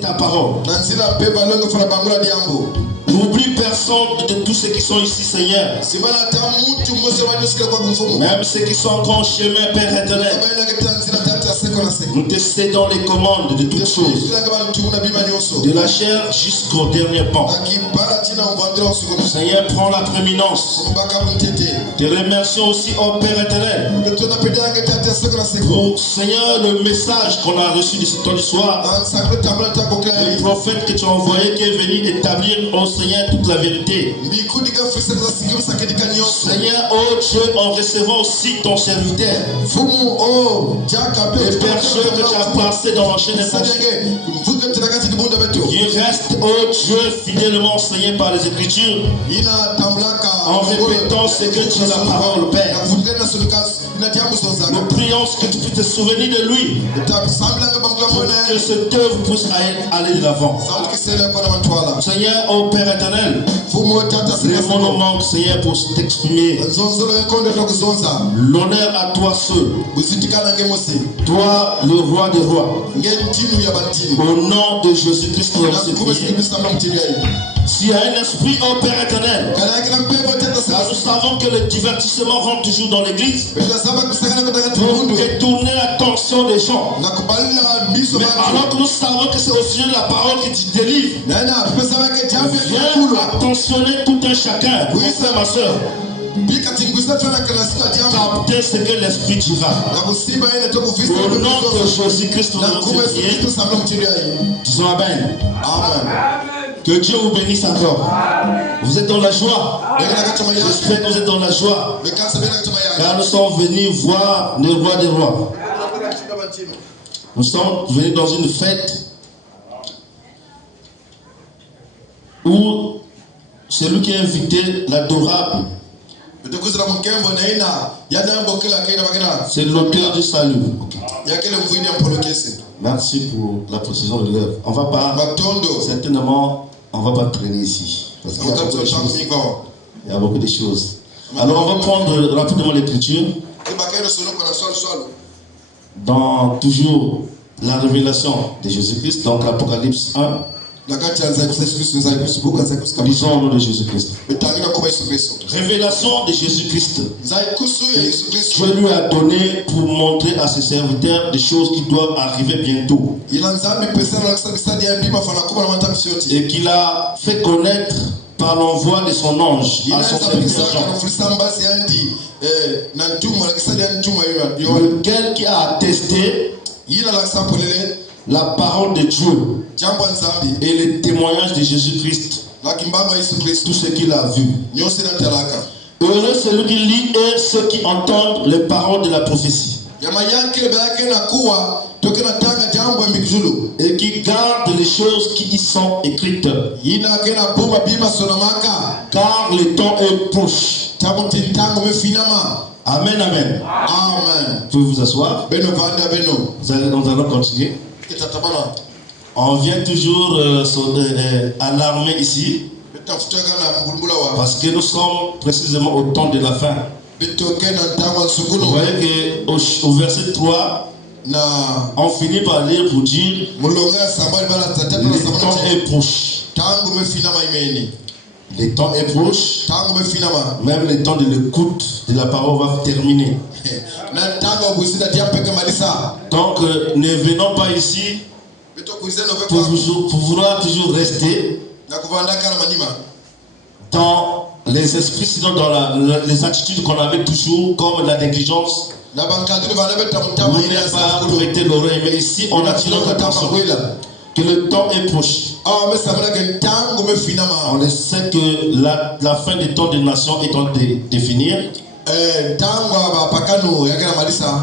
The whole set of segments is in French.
ta parole. N'oublie personne de tous ceux qui sont ici, Seigneur. Même ceux qui sont encore en chemin, Père éternel. Nous te cédons les commandes de toutes choses. De la chair jusqu'au dernier pan. Seigneur, prends la prééminence. Te remercions aussi, oh Père éternel. Pour, Seigneur, le message qu'on a reçu de ton soir. Le prophète que tu as envoyé qui est venu établir, oh Seigneur, toute la vérité. Seigneur, oh Dieu, en recevant aussi ton serviteur. Les personnes que tu as placées dans la chaîne il reste, oh Dieu, fidèlement enseigné par les Écritures, en répétant ce que tu as la parole, Père. Nous prions que tu puisses te souvenir de lui, que cette œuvre puisse aller de l'avant. Seigneur, oh Père éternel, les mots nous manquent, Seigneur, pour t'exprimer. L'honneur à toi seul. Toi, le roi des rois. Au nom de Jésus-Christ, s'il y a un esprit, oh Père éternel, car nous savons que le divertissement rentre toujours dans l'église pour détourner l'attention des gens. Mais alors que nous savons que c'est au sujet de la parole qui te délivre, viens attentionner tout un chacun, mon frère, ma soeur. Captez ce que l'esprit dira. Au nom de Jésus-Christ, nous avons prié. Disons Amen. Que Dieu vous bénisse encore. Vous êtes dans la joie. J'espère que vous êtes dans la joie. Car nous sommes venus voir le roi des rois. Nous sommes venus dans une fête où celui qui est invité, l'adorable, c'est l'auteur du salut. Merci pour la précision de l'heure. On va pas, certainement, on va pas traîner ici. Parce qu'il y a beaucoup de choses. Il y a beaucoup de choses. Alors on va prendre rapidement l'écriture. Dans toujours la révélation de Jésus-Christ, donc l'Apocalypse 1. Lisons au nom de Jésus-Christ. Révélation de Jésus-Christ. Dieu lui a donné pour montrer à ses serviteurs des choses qui doivent arriver bientôt. Et qu'il a fait connaître par l'envoi de son ange à son serviteur Jean, lequel qui a attesté la parole de Dieu et les témoignages de Jésus-Christ, tout ce qu'il a vu. Heureux celui qui lit et ceux qui entendent les paroles de la prophétie et qui gardent les choses qui y sont écrites, car le temps est proche. Amen, amen. Vous pouvez vous asseoir. Nous allons continuer. On vient toujours alarmer ici parce que nous sommes précisément au temps de la fin. Vous voyez qu'au verset 3, on finit par lire pour dire le temps est proche. Le temps est proche. Même le temps de l'écoute de la parole va terminer. Donc ne venons pas ici pour vouloir toujours rester dans les esprits, sinon dans les attitudes qu'on avait toujours, comme la négligence. On n'est pas prêter l'oreille, mais ici on attire notre attention que le temps est proche. On le sait que la fin des temps des nations est en train de finir.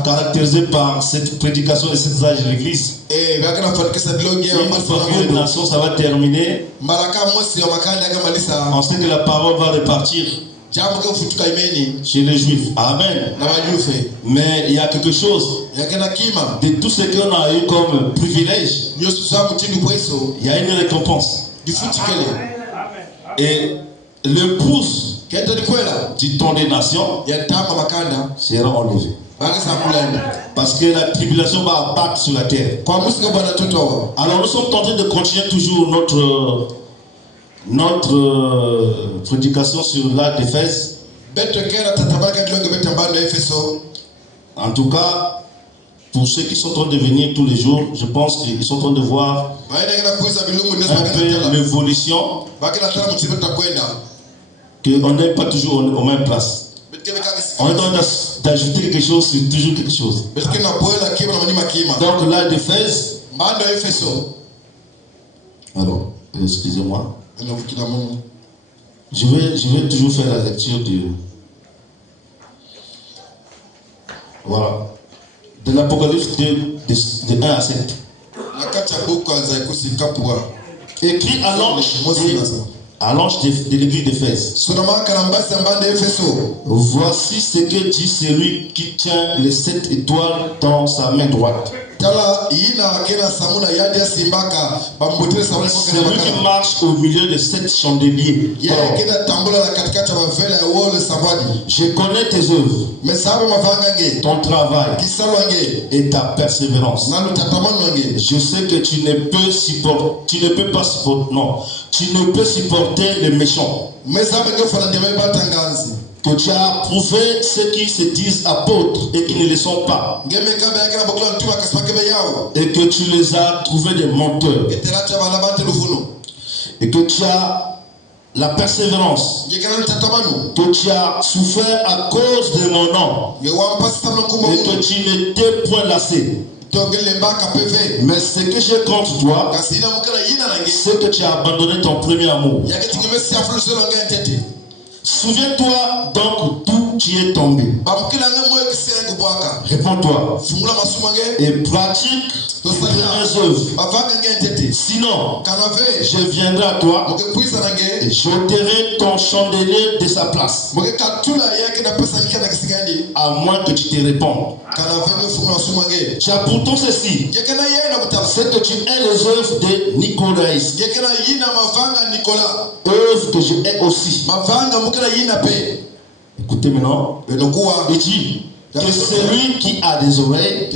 Caractérisé par cette prédication de cette âge de l'église. Une fois que les nations ça va terminer, on sait que la parole va repartir chez les Juifs. Amen. Mais il y a quelque chose de tout ce qu'on a eu comme privilège. Il y a une récompense. Et le pouce du temps des nations sera enlevé. Parce que la tribulation va abattre sur la terre. Alors nous sommes en train de continuer toujours notre prédication sur l'art d'Éphèse. En tout cas, pour ceux qui sont en train de venir tous les jours, je pense qu'ils sont en train de voir un peu l'évolution, qu'on n'est pas toujours aux mêmes places. On est en train d'ajouter quelque chose sur toujours quelque chose. Donc l'art d'Éphèse. Alors, excusez-moi. Je vais toujours faire la lecture voilà. De l'Apocalypse de 1 à 7. Écrit à l'ange de l'église d'Éphèse. Voici ce que dit celui qui tient les 7 étoiles dans sa main droite. Celui qui marche au milieu de 7 chandeliers. Je connais tes œuvres, ton travail et ta persévérance. Je sais que tu ne peux supporter les méchants. Que tu as approuvé ceux qui se disent apôtres et qui ne le sont pas. Et que tu les as trouvés des menteurs. Et que tu as la persévérance. Que tu as souffert à cause de mon nom. Et que tu n'étais point lassé. Mais ce que j'ai contre toi, c'est que tu as abandonné ton premier amour. Souviens-toi donc d'où tu es tombé. Réponds-toi et pratique tes premières œuvres. Sinon, je viendrai à toi et j'ôterai ton chandelier de sa place. À moins que tu te répondes. Tu as pourtant ceci, c'est que tu es les œuvres de Nicolas. Œuvres que je hais aussi. Écoutez maintenant. Il dit que celui qui a des oreilles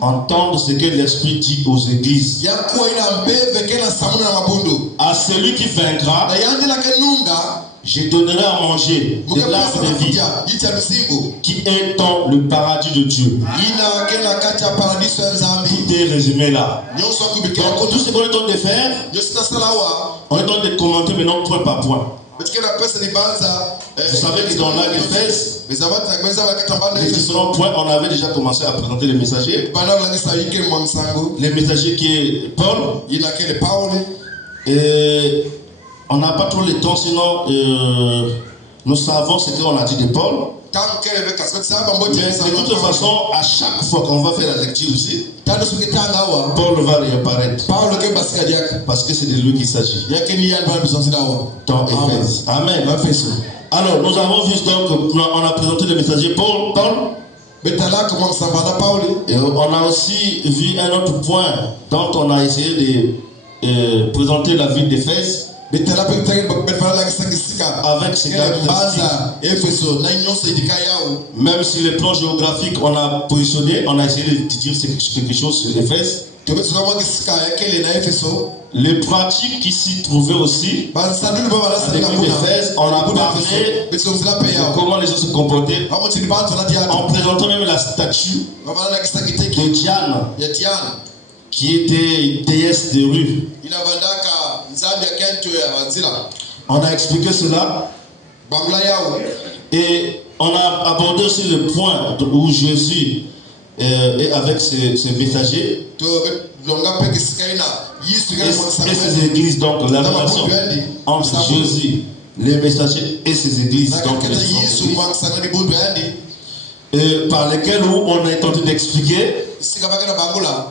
entende ce que l'Esprit dit aux églises. À celui qui vaincra, je donnerai à manger de l'arbre de vie qui est dans le paradis de Dieu. Tout est résumé là. Donc tout ce qu'on est en train de faire, on est en train de commenter maintenant point par point. Vous savez que dans l'art d'Éphèse, les différents points, on avait déjà commencé à présenter les messagers. Les messagers qui est Paul. Et on n'a pas trop le temps, sinon nous savons ce qu'on a dit de Paul. Mais de toute façon, à chaque fois qu'on va faire la lecture ici, Paul va réapparaître. Parce que c'est de lui qu'il s'agit. Dans Éphèse. Amen. Alors, nous avons vu donc, on a présenté le messager Paul. Et on a aussi vu un autre point dont on a essayé de présenter la ville d'Éphèse. Avec ses caractéristiques. Même si le plan géographique on a positionné, on a essayé de dire quelque chose sur Éphèse. Les pratiques qui s'y trouvaient aussi, depuis Éphèse, on a parlé de comment les gens se comportaient, en présentant même la statue de Diane, qui était déesse des rues. On a expliqué cela et on a abordé aussi le point où Jésus est avec ses messagers et ses églises, donc la relation entre Jésus, les messagers et ses églises, donc par lesquelles on est en train d'expliquer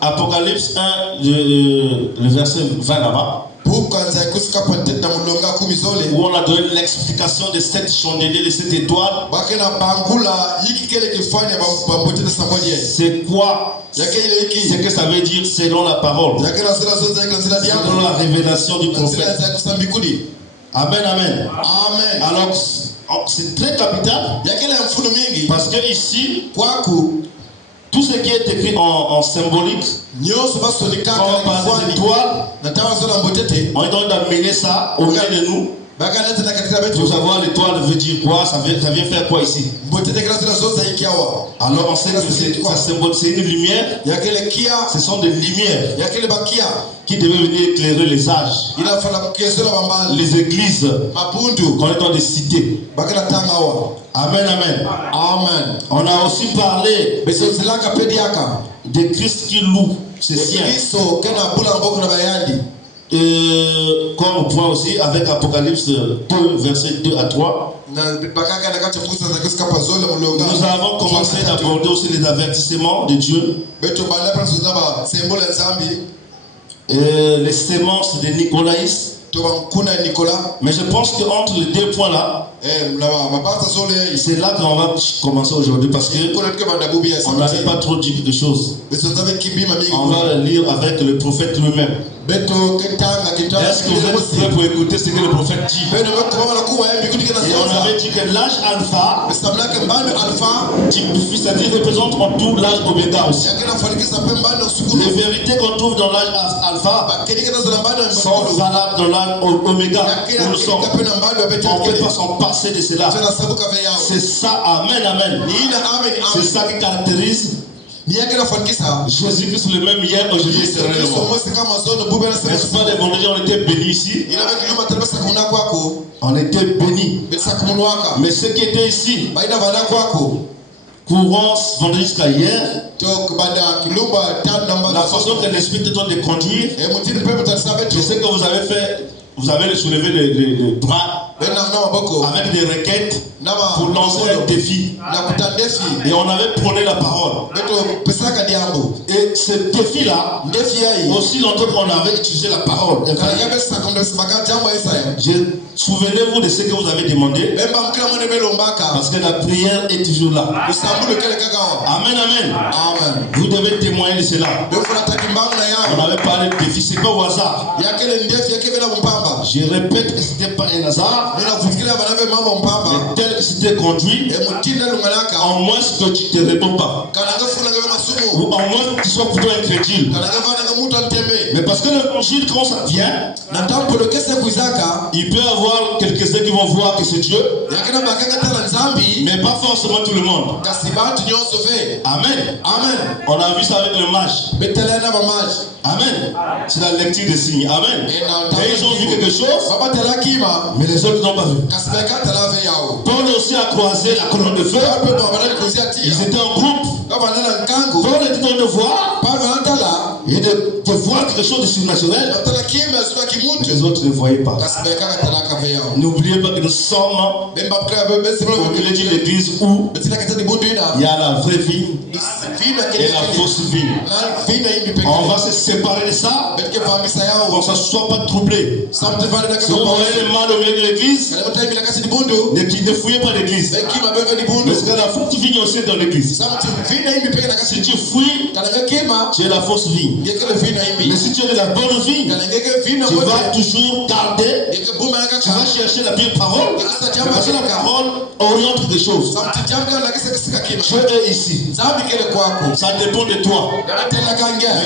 Apocalypse 1, le verset 20 là-bas, où on a donné l'explication de 7 chandeliers, de 7 étoiles. C'est quoi? Ce que ça veut dire selon la parole, selon la révélation du prophète. Amen, amen. Alors, C'est très capital. Parce que ici, tout ce qui est écrit en symbolique, quand on parle des étoiles, on est en train d'amener ça au milieu de nous. Pour savoir l'étoile veut dire quoi, ça vient faire quoi ici. Alors on sait que ça symbolise, c'est une lumière. Ce sont des lumières qui devaient venir éclairer les âges, les églises qu'on est en train de citer. Amen, amen. Amen. On a aussi parlé de Christ qui loue ses siens. Comme on point aussi avec Apocalypse 2, versets 2 à 3. Nous avons commencé à aborder aussi les avertissements de Dieu. Les sémences de Nicolaïs. Mais je pense qu'entre les deux points là, c'est là qu'on va commencer aujourd'hui parce qu'on n'avait pas trop dit quelque chose. On va lire avec le prophète lui-même. Est-ce que vous êtes prêts pour écouter ce que le prophète dit? Et on avait dit que l'âge alpha, c'est-à-dire représente en tout l'âge oméga aussi. Les vérités qu'on trouve dans l'âge alpha sont valables dans l'âge oméga. Nous le sommes. On ne peut pas s'en passer de cela. C'est ça, amen, amen. C'est ça qui caractérise Jésus-Christ le même hier, aujourd'hui, éternellement. N'est-ce pas, les vendredis, on était bénis ici? On était bénis. Mais ceux qui étaient ici, courant vendredi jusqu'à hier, la façon que l'Esprit est en train de conduire, je sais que vous avez soulevé les bras avec des requêtes pour lancer un défi. Et on avait prôné la parole. Et ce défi-là, aussi longtemps qu'on avait utilisé la parole. Souvenez-vous de ce que vous avez demandé. Parce que la prière est toujours là. Amen, amen. Vous devez témoigner de cela. On avait parlé de défi, c'est pas au hasard. Je répète que c'était pas un hasard. Mais tel que c'était conduit, en moins que tu ne te réponds pas. Ou en moins que tu sois plutôt incrédule. Mais parce que l'évangile, quand ça vient, il peut y avoir quelques-uns qui vont voir que c'est Dieu. Mais pas forcément tout le monde. Amen. Amen. On a vu ça avec le mage. Amen. C'est la lecture des signes. Amen. Et ils ont vu quelque chose, mais les autres n'ont pas vu. Paul aussi a croisé la colonne de feu. Ils étaient en groupe. Paul était en train de voir et de voir quelque chose de surnaturel. Les autres ne voyaient pas. N'oubliez pas que nous sommes au milieu de l'église où il y a la vraie vie et la fausse vie. On va se séparer de ça pour que ça ne soit pas troublé. Si vous voyez les mal au milieu de l'église, ne fouillez pas l'église. Parce que la fausse vie aussi dans l'église. Si tu fouilles, tu es la fausse vie. Mais si tu es de la bonne vie, tu vas toujours garder, tu vas chercher la pire parole. Parce que la parole oriente des choses. Dieu est ici. Ça dépend de toi. Mais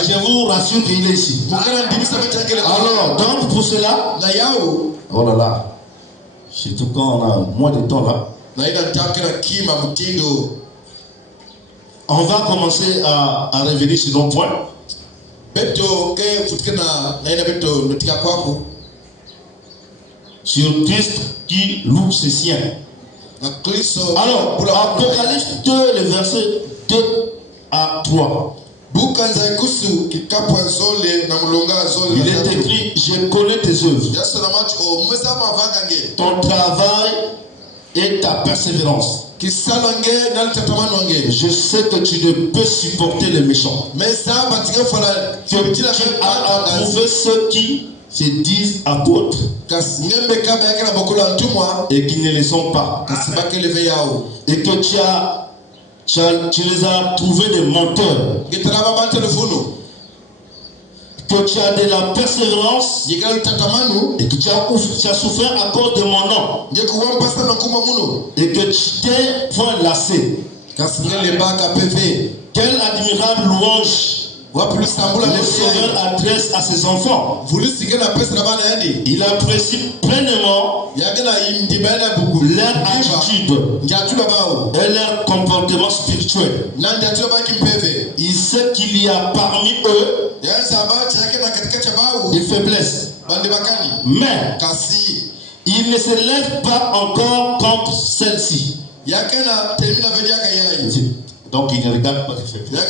je vous rassure qu'il est ici. Alors, donc pour cela, oh là là, surtout quand on a moins de temps là, on va commencer à revenir sur nos points. Sur Christ qui loue ses siens. Alors, Apocalypse 2, le verset 2 à 3. Il est écrit, je connais tes œuvres, ton travail et ta persévérance. Je sais que tu ne peux supporter les méchants. Tu as approuvé ceux qui se disent apôtres et qui ne le sont pas. Et que tu les as trouvés des menteurs. Que que tu as de la persévérance et que tu as souffert à cause de mon nom et que tu t'es point lassé. Quelle admirable louange le Sauveur adresse à ses enfants. Il apprécie pleinement leur attitude et leur comportement spirituel. Il sait qu'il y a parmi eux des faiblesses. Mais il ne se lève pas encore contre celle-ci. Donc il ne regarde pas les faiblesses.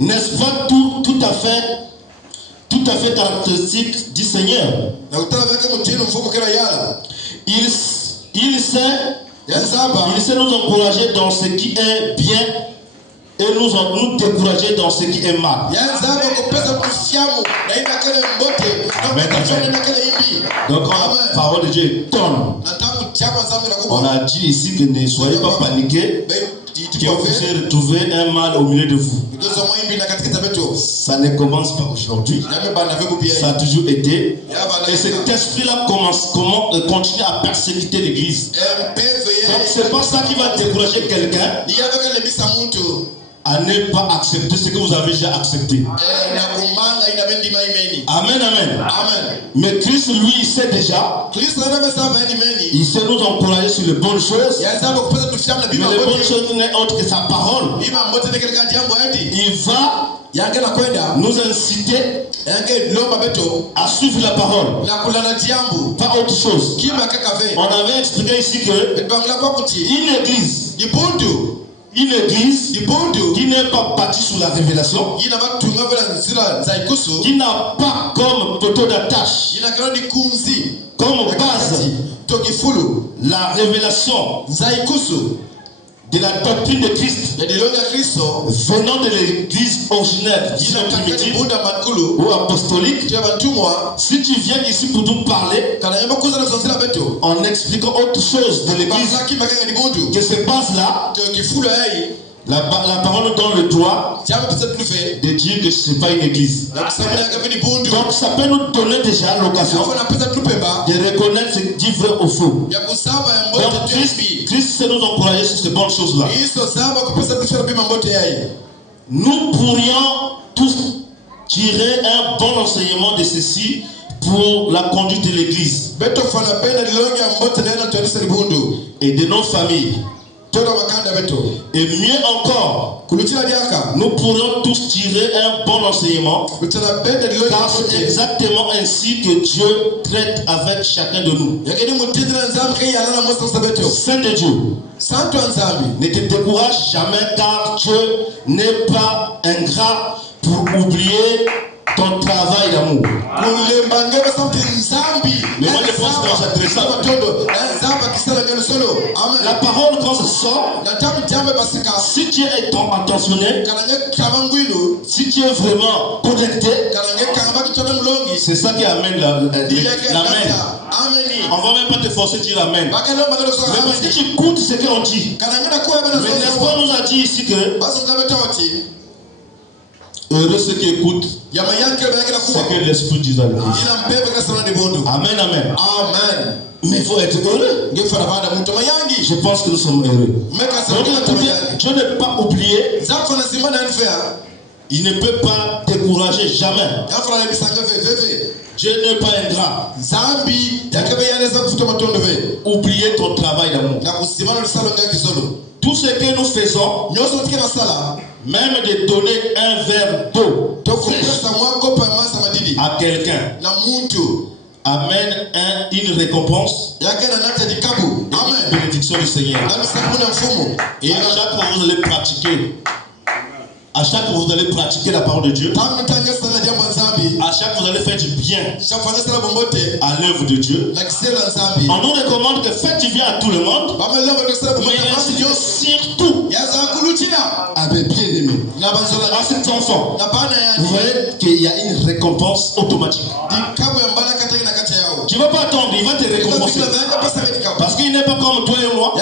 N'est-ce pas tout à fait caractéristique du Seigneur? Il sait nous encourager dans ce qui est bien et nous décourager dans ce qui est mal. Donc la parole de Dieu étonne. On a dit ici que ne soyez pas paniqués, que vous allez retrouver un mal au milieu de vous. Ça ne commence pas aujourd'hui. Ça a toujours été. Et cet esprit-là continue à persécuter l'église. Donc c'est pas ça qui va décourager quelqu'un à ne pas accepter ce que vous avez déjà accepté. Amen, amen. Mais Christ, lui, il sait déjà. Il sait nous encourager sur les bonnes choses. Mais les bonnes choses n'est autre que sa parole. Il va nous inciter à suivre la parole. Pas autre chose. On avait expliqué ici que une église qui n'est pas bâtie sur la révélation, qui n'a pas comme poteau d'attache, comme base, la révélation de la doctrine de Christ venant de l'église originelle primitive ou apostolique. Si tu viens ici pour nous parler en expliquant autre chose de l'église, que ces bases-là, la parole donne le droit de dire que ce n'est pas une église. Donc ça peut nous donner déjà l'occasion de reconnaître ce qui est vrai au faux. Donc Christ sait nous encourager sur ces bonnes choses-là. Nous pourrions tous tirer un bon enseignement de ceci pour la conduite de l'église et de nos familles. Et mieux encore, nous pourrons tous tirer un bon enseignement, car c'est exactement ainsi que Dieu traite avec chacun de nous. Saint de Dieu, ne te décourage jamais, car Dieu n'est pas ingrat pour oublier ton travail d'amour. Mais moi je pense que c'est très simple. La parole quand ça sort, si tu es attentionné, si tu es vraiment connecté, c'est ça qui amène l'amen. On ne va même pas te forcer de dire amen. Mais parce que tu écoutes ce qu'on dit. Mais l'espoir nous a dit ici que heureux ceux qui écoutent ce que l'Esprit dit à l'église. Amen, amen. Mais il faut être heureux. Je pense que nous sommes heureux. Donc, Dieu n'est pas oublié. Il ne peut pas décourager jamais. Dieu n'est pas ingrat. Oubliez ton travail d'amour. Tout ce que nous faisons, même de donner un verre d'eau à quelqu'un, amène une récompense, une bénédiction du Seigneur. Et à chaque fois vous allez pratiquer, la parole de Dieu, à chaque fois vous allez faire du bien à l'œuvre de Dieu. On nous recommande que faites du bien à tout le monde, mais surtout à mes bien-aimés, à cet enfant. Vous voyez qu'il y a une récompense automatique. Tu ne vas pas attendre, il va te récompenser. Parce qu'il n'est pas comme toi et moi.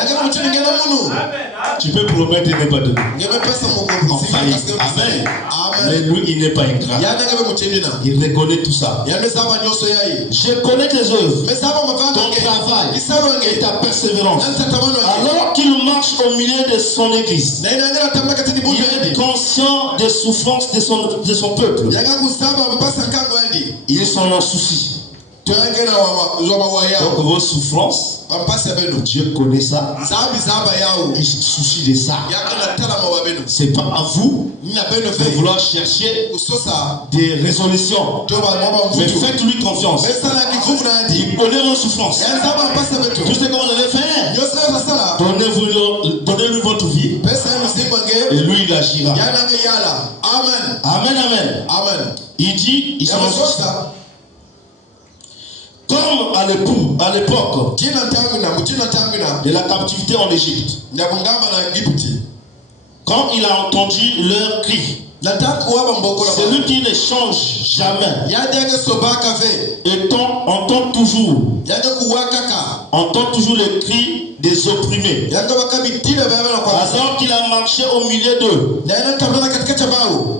Tu peux promettre et ne pas donner. Amen. Mais lui, il n'est pas ingrat. Il reconnaît tout ça. Je connais tes œuvres, ton travail et ta persévérance. Alors qu'il marche au milieu de son église, il est conscient des souffrances de son peuple. Ils sont en souci. Donc vos souffrances, Dieu connaît ça. Il se soucie de ça. C'est pas à vous de vouloir chercher des résolutions. Mais faites-lui confiance. Il connaît vos souffrances. Tout ce que vous allez faire, donnez-lui votre vie. Et lui, il agira. Amen. Amen, amen. Il dit, ils sont comme à l'époque de la captivité en Égypte. Quand il a entendu leur cri, celui qui ne change jamais entend toujours le cri des opprimés. Alors qu'il a marché au milieu d'eux,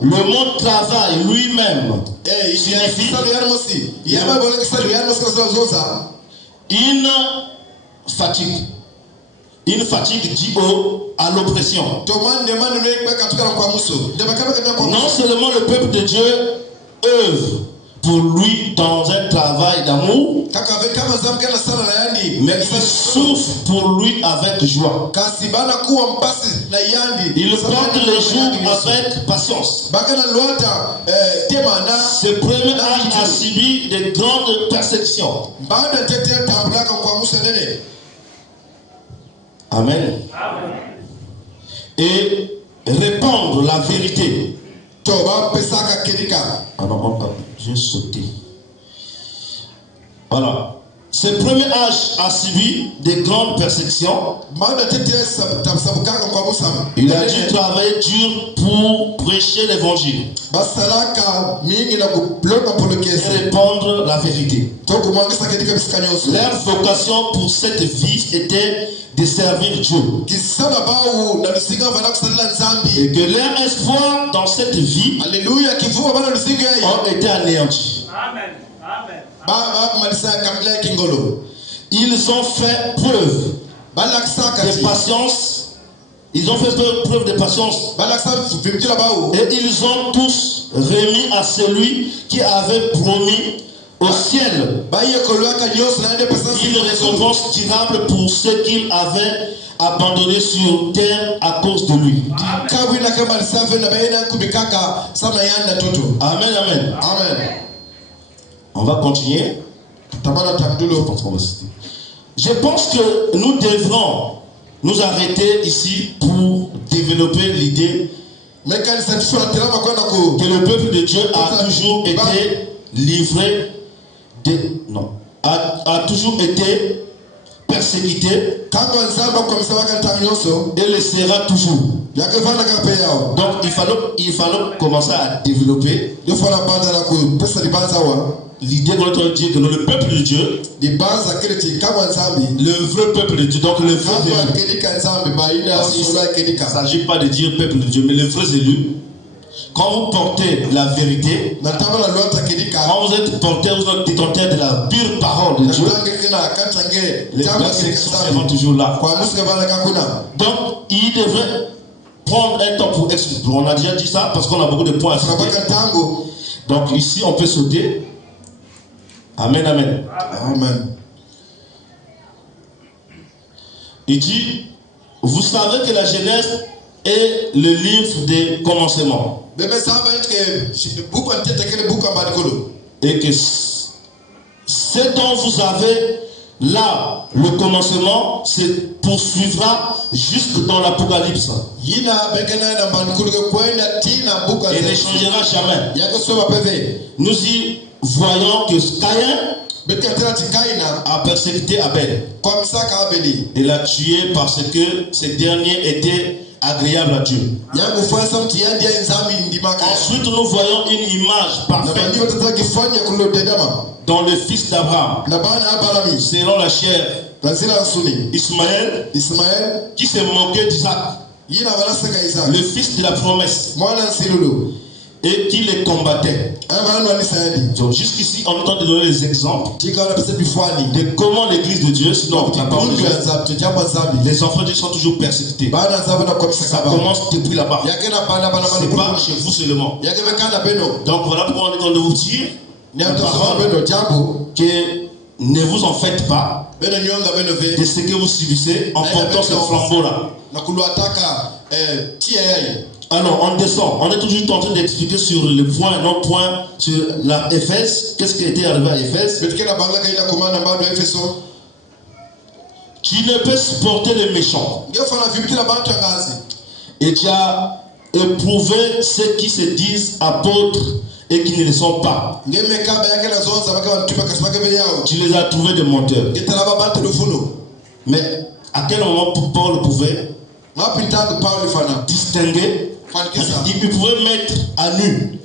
le mot travail lui-même signifie une fatigue due à l'oppression. Non seulement le peuple de Dieu œuvre pour lui dans un travail d'amour, mais il souffre pour lui avec joie. Il porte les jours avec patience. Ce premier âge a subi de grandes persécutions. Amen. Et répandre la vérité. J'ai sauté. Voilà. Ce premier âge a subi de grandes persécutions. Il a dû travailler dur pour prêcher l'évangile et répandre la vérité. Leur vocation pour cette vie était de servir Dieu. Et que leur espoir dans cette vie ont été anéantis. Amen. Amen. Ils ont fait preuve de patience. Ils ont fait preuve de patience. Et ils ont tous remis à celui qui avait promis au ciel une récompense durable pour ceux qu'il avait abandonnés sur terre à cause de lui. Amen, amen. Amen. On va continuer. Je pense que nous devrons nous arrêter ici pour développer l'idée que le peuple de Dieu a toujours été livré a toujours été persécuté et le sera toujours. Donc il fallait commencer à développer l'idée de notre Dieu, que le peuple de Dieu, le vrai peuple de Dieu, donc le vrai élu. Il ne s'agit pas de dire peuple de Dieu, mais les vrais élus. Quand vous portez la vérité, quand vous êtes porteur, vous êtes détenteur de la pure parole de Dieu, les persécutions seront toujours là. Donc, il devrait prendre un temps pour expliquer. On a déjà dit ça parce qu'on a beaucoup de points à sauter. Donc, ici, on peut sauter. Amen, amen. Amen. Il dit, vous savez que la Genèse est le livre des commencements. Et que ce dont vous avez là, le commencement, se poursuivra jusque dans l'Apocalypse. Et ne changera jamais. Nous y voyons que Caïn a persécuté Abel. Il l'a tué parce que ce dernier était agréable à Dieu. Ensuite, nous voyons une image parfaite dans le fils d'Abraham, selon la chair, Ismaël, qui s'est moqué d'Isaac. le fils de la promesse, et qui les combattait. Donc jusqu'ici, on est en train de donner les exemples de comment l'église de Dieu, sinon la parole de Dieu, les enfants de Dieu sont toujours persécutés. Ça commence depuis là-bas. C'est pas chez vous seulement. Donc voilà pourquoi on est en train de vous dire que ne vous en faites pas de ce que vous subissez en portant ce flambeau-là. Alors, on descend. On est toujours en train d'expliquer sur le point, non point, sur la Éphèse. Qu'est-ce qui était arrivé à Éphèse? Qui ne peut supporter les méchants. Et tu as éprouvé ceux qui se disent apôtres et qui ne le sont pas. Tu les as trouvés des menteurs. Mais à quel moment Paul pouvait distinguer? Il pouvait mettre à nu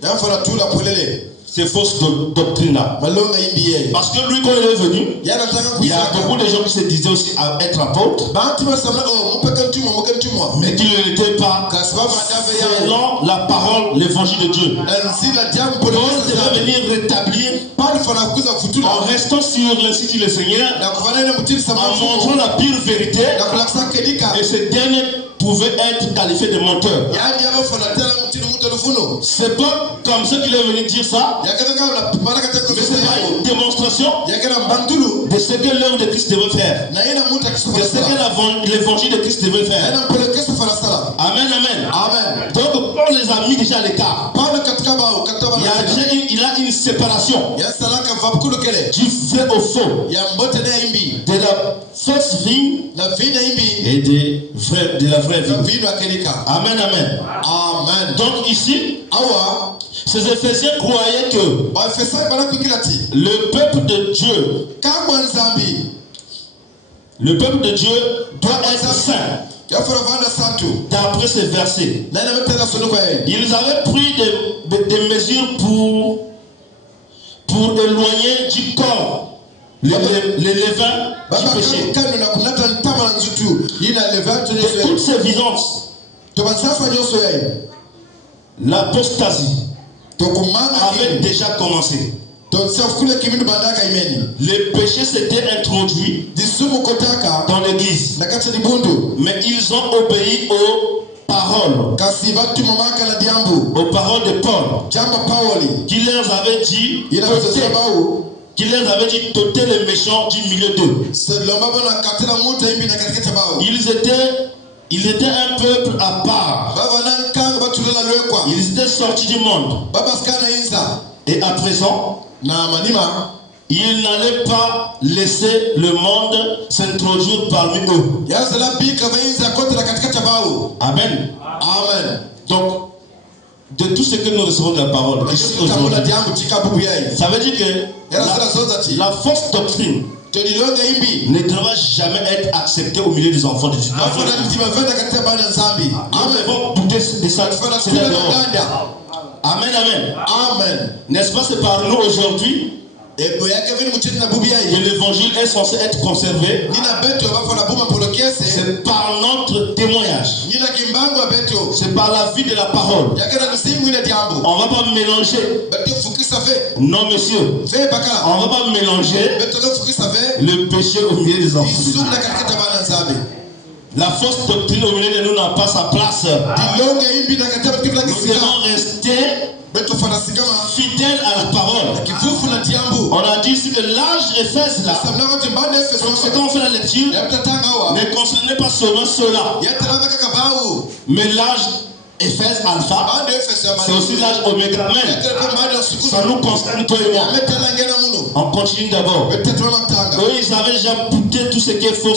ces fausses doctrines-là. Parce que lui, quand il est venu, il y a beaucoup de gens qui se disaient aussi être apôtres, mais qui ne l'étaient pas selon la parole, l'évangile de Dieu. Paul devait venir rétablir en restant sur le site du Seigneur, en montrant la pure vérité, et ce dernier pouvait être qualifié de menteur. C'est pas comme ça qu'il est venu dire ça, mais c'est pas une démonstration de ce que l'œuvre de Christ devait faire, de ce que l'évangile de Christ devait faire. Amen, amen. Donc Paul les a mis déjà à l'écart. Il a une séparation du vrai au faux, de la fausse vie et de la vraie vie. Amen, amen. Donc ici, ces Éphésiens croyaient que le peuple de Dieu doit être saint. D'après ces versets, ils avaient pris des mesures pour éloigner du corps les levains du péché. De toutes ces visances, l'apostasie avait déjà commencé. Le péché s'était introduit dans l'église, mais ils ont obéi aux paroles de Paul, qui leur avait dit d'ôter les méchants du milieu d'eux. Ils étaient un peuple à part. Ils étaient sortis du monde. Et à présent, ils n'allaient pas laisser le monde s'introduire parmi eux. Amen. Donc, de tout ce que nous recevons de la parole, ça veut dire que la fausse doctrine ne devra jamais être acceptée au milieu des enfants de Dieu. Nous devons douter de ça. Amen, amen. N'est-ce pas, c'est par nous aujourd'hui que l'évangile est censé être conservé. C'est par notre témoignage. C'est par la vie de la parole. On ne va pas mélanger. Non, monsieur. On ne va pas mélanger le péché au milieu des enfants. La fausse doctrine au milieu de nous n'a pas sa place. Nous devons rester fidèles à la parole. On a dit ici que l'âge Éphèse là, c'est quand on fait la lecture, ne concernait pas seulement ceux-là, mais l'âge Éphèse alpha, c'est aussi l'âge oméga. Ça nous concerne toi et moi. On continue d'abord. Eux, ils avaient déjà bouté tout ce qui est faux.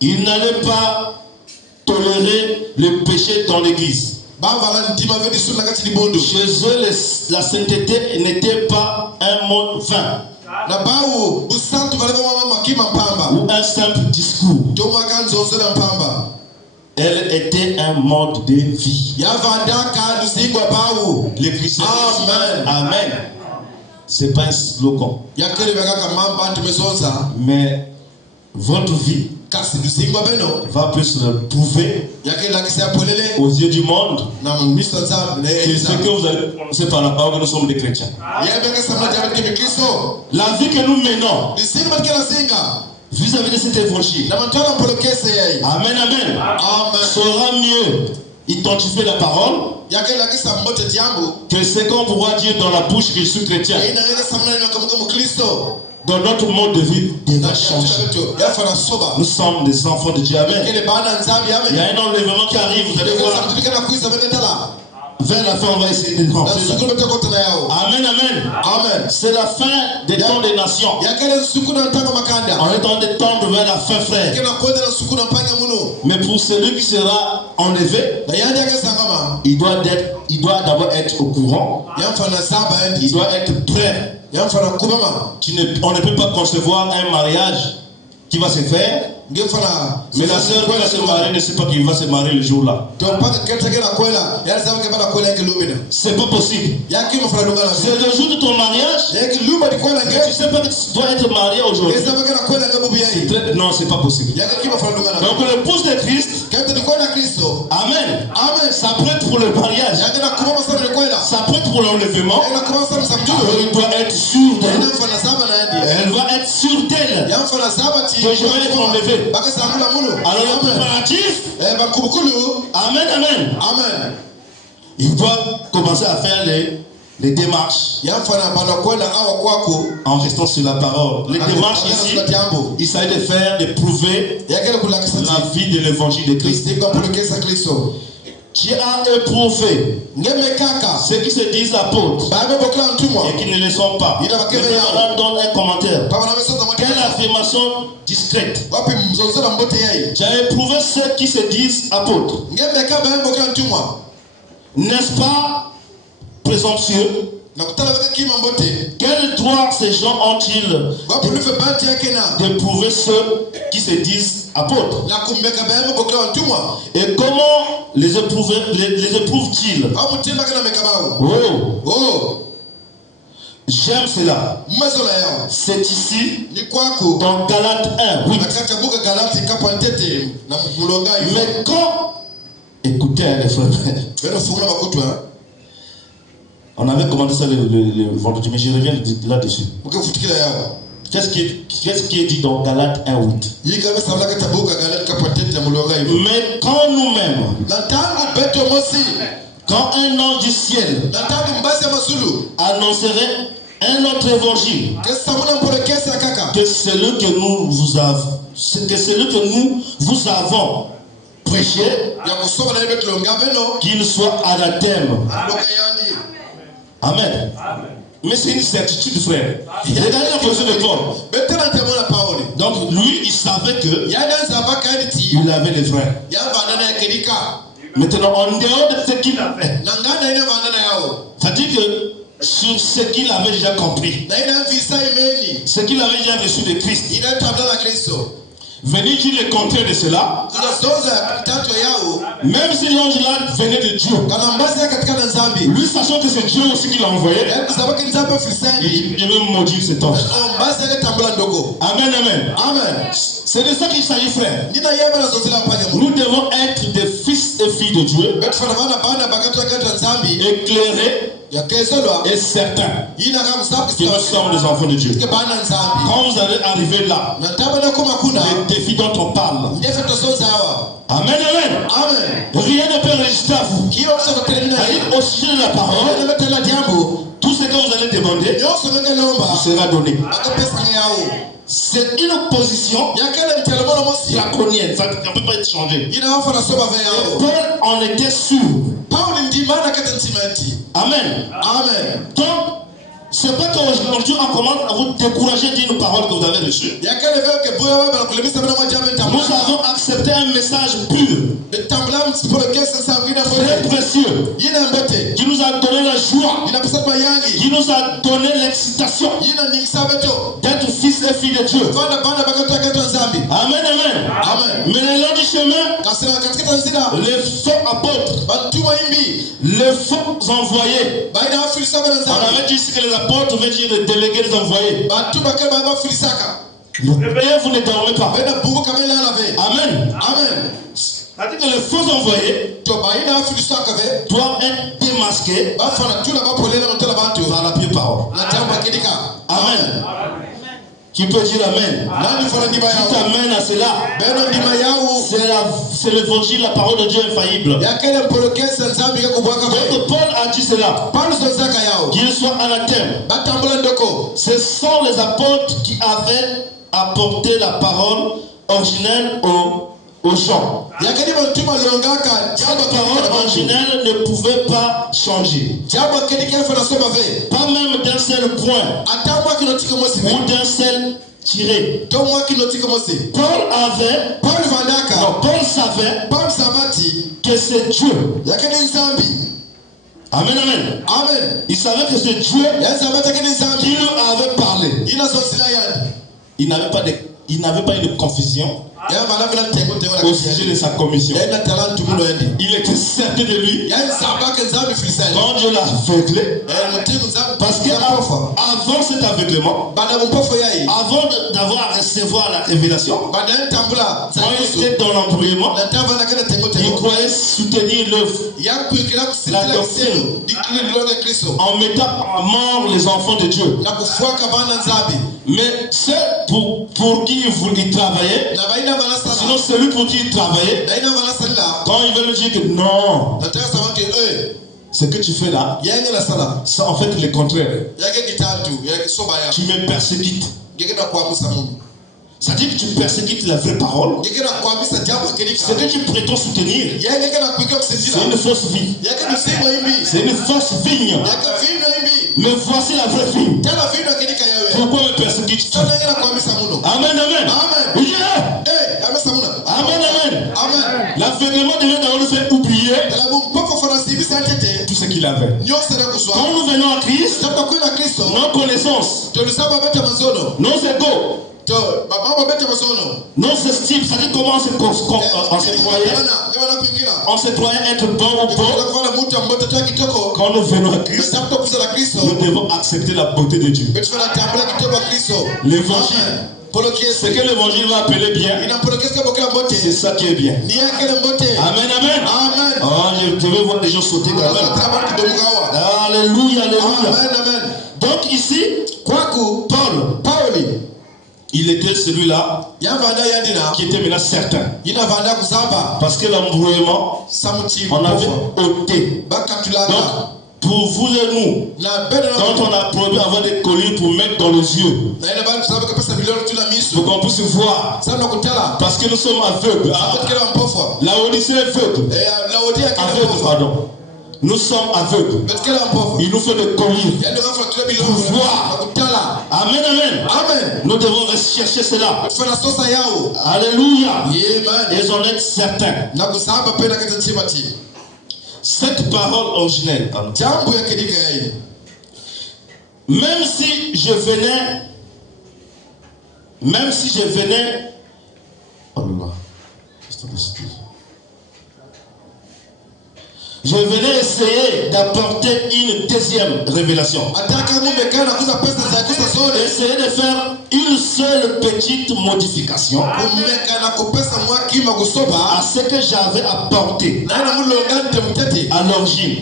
Ils n'allaient pas tolérer le péché dans l'église. Chez eux, la sainteté n'était pas un mot vain ou un simple discours. Elle était un mode de vie. Le christianisme. Amen. C'est pas un slogan. Mais votre vie va plus prouver aux yeux du monde que ce que vous allez prononcer par la parole que nous sommes des chrétiens. La vie que nous menons vis-à-vis de cet évangile, amen, amen, sera mieux identifier la parole que ce qu'on pourra dire dans la bouche que je suis chrétien. Dans notre mode de vie devra changer. Nous sommes des enfants de Dieu. Amen. Il y a un enlèvement qui arrive, vous allez voir. Vers la fin, on va essayer de rentrer. Amen, amen. Amen. C'est la fin des temps des nations. On est en des temps vers la fin, frère. Mais pour celui qui sera enlevé, il doit d'abord être au courant. Il doit être prêt. On ne peut pas concevoir un mariage qui va se faire, mais la sœur qui va se marier ne sait pas qu'il va se marier le jour-là. C'est pas possible. C'est le jour de ton mariage que tu sais pas que tu dois être marié aujourd'hui. Non, c'est pas possible. Donc l'épouse de Christ, amen, s'apprête pour le mariage, s'apprête pour l'enlèvement. Il doit être sûr d'elle. Elle va être sûre d'elle que je vais être enlevé. Alors le préparatif, amen, amen, amen. Il doit commencer à faire les démarches en restant sur la parole. Les démarches ici, il s'agit de faire, de prouver la vie de l'évangile de Christ. Dieu a éprouvé ceux qui se disent apôtres et qui ne le sont pas. On donne un commentaire. Quelle affirmation discrète. J'ai éprouvé ceux qui se disent apôtres. N'est-ce pas présomptueux? Quel droit ces gens ont-ils d'éprouver ceux qui se disent apôtres? Et comment les éprouvent-ils? Oh! J'aime cela. C'est ici dans Galates 1. Oui. Mais quand, écoutez les frères, on avait commandé ça le vendredi, mais je reviens là-dessus. Qu'est-ce qui est dit dans Galates 1:8? Mais quand nous-mêmes, quand un ange du ciel annoncerait un autre évangile que celui que nous vous avons prêché, qu'il soit anathème. Amen. Mais c'est une certitude, frère. Regardez la position de Paul. Donc lui, il savait que il avait les frères. Maintenant, en dehors de ce qu'il avait, c'est-à-dire que sur ce qu'il avait déjà compris, ce qu'il avait déjà reçu de Christ, venir dire le contraire de cela, même si l'ange-là venait de Dieu, lui sachant que c'est Dieu aussi qui l'a envoyé, il veut maudire cet ange. Amen, amen, amen. C'est de ça qu'il s'agit, frère. Nous devons être des fils et filles de Dieu, éclairés et certains que nous sommes des enfants de Dieu. Quand vous allez arriver là, les défis dont on parle, amen, amen, amen, rien ne peut résister à vous. Au sujet de la parole, tout ce que vous allez demander vous sera donné. C'est une position draconienne, ça ne peut pas être changé. Paul en était sûr. Amen. Amen. Donc, c'est pas qu'aujourd'hui on commence à vous décourager d'une parole que vous avez reçue. Nous avons accepté un message pur, très précieux, qui nous a donné la joie, qui nous a donné l'excitation d'être fils et filles de Dieu. Amen, amen. Mais le long du chemin, les faux apôtres, les faux envoyés, on avait dit que les apôtres veulent dire de déléguer les envoyés. Réveillez-vous, ne dormez pas. Amen. Amen. C'est-à-dire que les faux envoyés doivent être démasqués par la pure parole. Amen. Qui peut dire Amen? Qui t'amène à cela? C'est l'évangile, la parole de Dieu infaillible. Donc Paul a dit cela. Qu'il soit anathème. Ce sont les apôtres qui avaient apporté la parole originelle aux gens. Cette parole originelle ne pouvait pas changer. Pas même d'un seul point ou d'un seul tiré. Paul savait que c'est Dieu. Amen, amen. Amen. Il savait que c'est Dieu qui lui avait parlé. Il n'avait pas une confusion au sujet de sa commission. Il était certain de lui. Quand Dieu l'a aveuglé, parce qu'avant cet aveuglement, avant d'avoir à recevoir la révélation, quand il était dans l'embrouillement, il croyait soutenir l'œuvre, la doctrine, en mettant à mort les enfants de Dieu. Mais ceux pour qui il travaillait, sinon celui pour qui il travaillait, quand il veut lui dire que non, ce que tu fais là, c'est en fait le contraire. Tu me persécutes. C'est-à-dire que tu persécutes la vraie parole. Ce que tu prétends soutenir, c'est une fausse vie. C'est une fausse vigne. Mais voici la vraie vigne. Pourquoi me persécutes-tu? Amen, amen. Amen, amen. L'aveuglement devait d'abord nous faire oublier tout ce qu'il avait. Quand nous venons à Christ, nos connaissances, nos égos, non, c'est style, c'est-à-dire comment on se croyait être bon ou bon. Quand nous venons à Christ, nous devons accepter la beauté de Dieu. L'évangile, ce que l'évangile va appeler bien, c'est ça qui est bien. Amen, amen. Oh, je vais voir les gens sauter quand même. Alléluia, alléluia. Donc ici, Paul, il était celui-là qui était maintenant certain. Parce que l'embrouillement, on avait ôté. Donc, pour vous et nous, quand on a produit avoir des colliers pour mettre dans les yeux, pour qu'on puisse voir, parce que nous sommes aveugles. La Odyssée est aveugle. Aveugle, pardon. Nous sommes aveugles. Il nous faut des colliers pour voir. Amen, amen. Nous devons rechercher cela. Alléluia. Ils en être certains. Cette parole originelle, même si je venais, je venais essayer d'apporter une deuxième révélation. Essayer de faire une seule petite modification à ce que j'avais apporté à l'origine.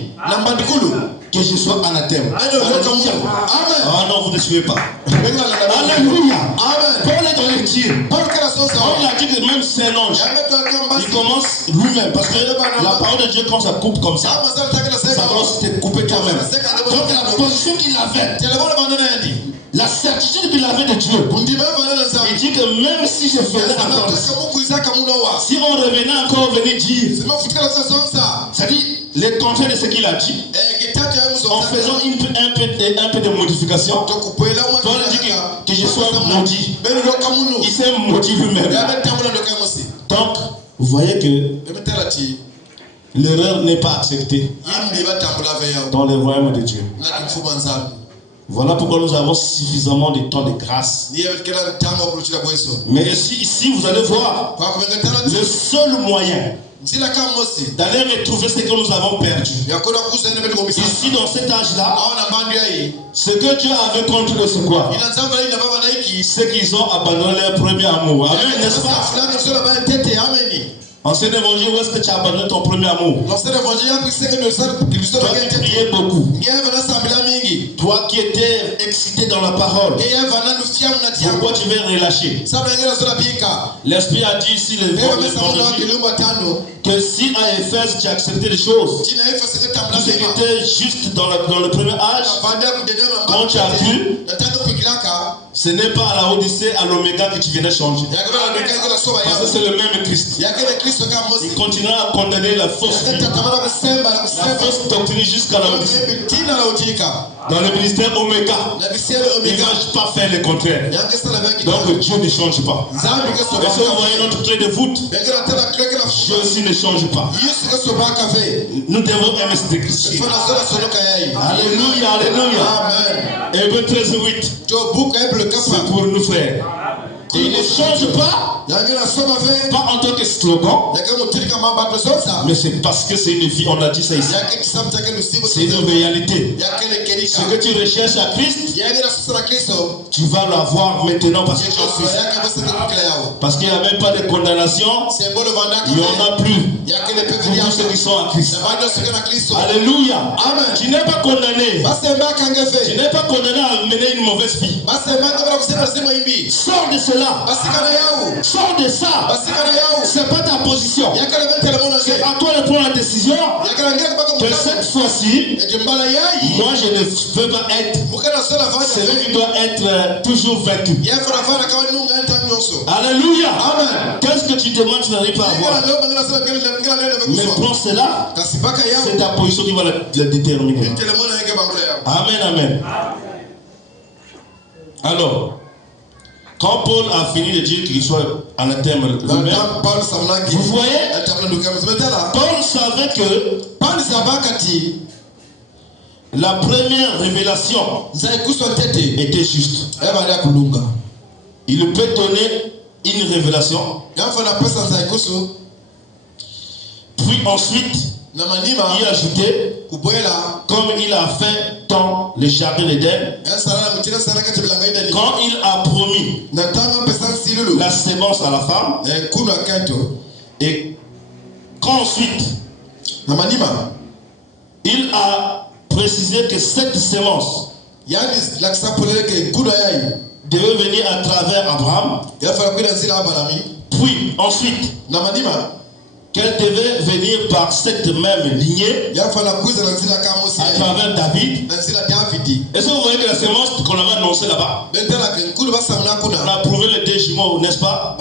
Que je sois anathème. Oh non, vous ne suivez pas. Alléluia. Paul est dans le tir. Il a dit que même c'est un ange. Il commence lui-même. Parce que la parole de Dieu, quand ça coupe comme ça, ça commence à se couper toi-même. Donc la position qu'il avait, la certitude qu'il avait de Dieu, il dit que même si je faisais encore, si on revenait encore venir dire, c'est-à-dire le contraire de ce qu'il a dit, en faisant un peu de modification, Paul dit que je sois maudit. Il s'est maudit lui-même. Donc, vous voyez que l'erreur n'est pas acceptée dans le royaume de Dieu. Voilà pourquoi nous avons suffisamment de temps de grâce. Mais ici vous allez voir, le seul moyen d'aller retrouver ce que nous avons perdu. Ici, dans cet âge-là, ce que Dieu avait contre eux, c'est quoi? C'est qu'ils ont abandonné leur premier amour. Amen, n'est-ce pas? Ancien évangile, où est-ce que tu as abandonné ton premier amour? Toi qui priais beaucoup. Toi qui étais excité dans la parole. Pourquoi tu veux relâcher? L'Esprit a dit ici le que si à Éphèse tu as accepté les choses, tout ce qui était juste dans le premier âge, quand tu as vu, ce n'est pas à la Odyssée, à l'Oméga que tu venais changer. Parce que c'est le même Christ. Il continuera à condamner la fausse doctrine jusqu'à la Odyssée. Dans le ministère Oméga, il ne va pas faire le contraire. Donc Dieu ne change pas. Et si vous voyez notre clé de voûte, Dieu aussi ne change pas. Nous devons aimer cette écriture. Alléluia, alléluia. Hébreux 13:8. C'est pour nous frères. Il ne change pas, pas en tant que slogan, mais c'est parce que c'est une vie, on a dit ça ici. C'est une réalité. Ce que tu recherches à Christ, tu vas l'avoir maintenant parce que tu es Christ. Parce qu'il n'y a même pas de condamnation, il n'y en a plus pour tous ceux qui sont à Christ. Alléluia. Tu n'es pas condamné. Tu n'es pas condamné à mener une mauvaise vie. Sors de cela. Sors de ça. C'est pas ta position. C'est à toi de prendre la décision que cette fois-ci, moi je ne veux pas être celui qui doit être toujours vaincu. Alléluia. Qu'est-ce que tu demandes, tu n'arrives pas à avoir. Mais prends cela, c'est ta position qui va la déterminer. Amen, amen. Alors, quand Paul a fini de dire qu'il soit en terme lui-même, vous voyez, Paul savait que la première révélation était juste. Il peut donner une révélation, puis ensuite il a ajouté, comme il a fait dans le jardin d'Éden, quand il a promis la sémence à la femme, et qu'ensuite il a précisé que cette sémence devait venir à travers Abraham, puis ensuite qu'elle devait venir par cette même lignée à travers David. Est-ce que vous voyez que la sémence qu'on avait annoncée là-bas, on a prouvé les deux jumeaux, n'est-ce pas?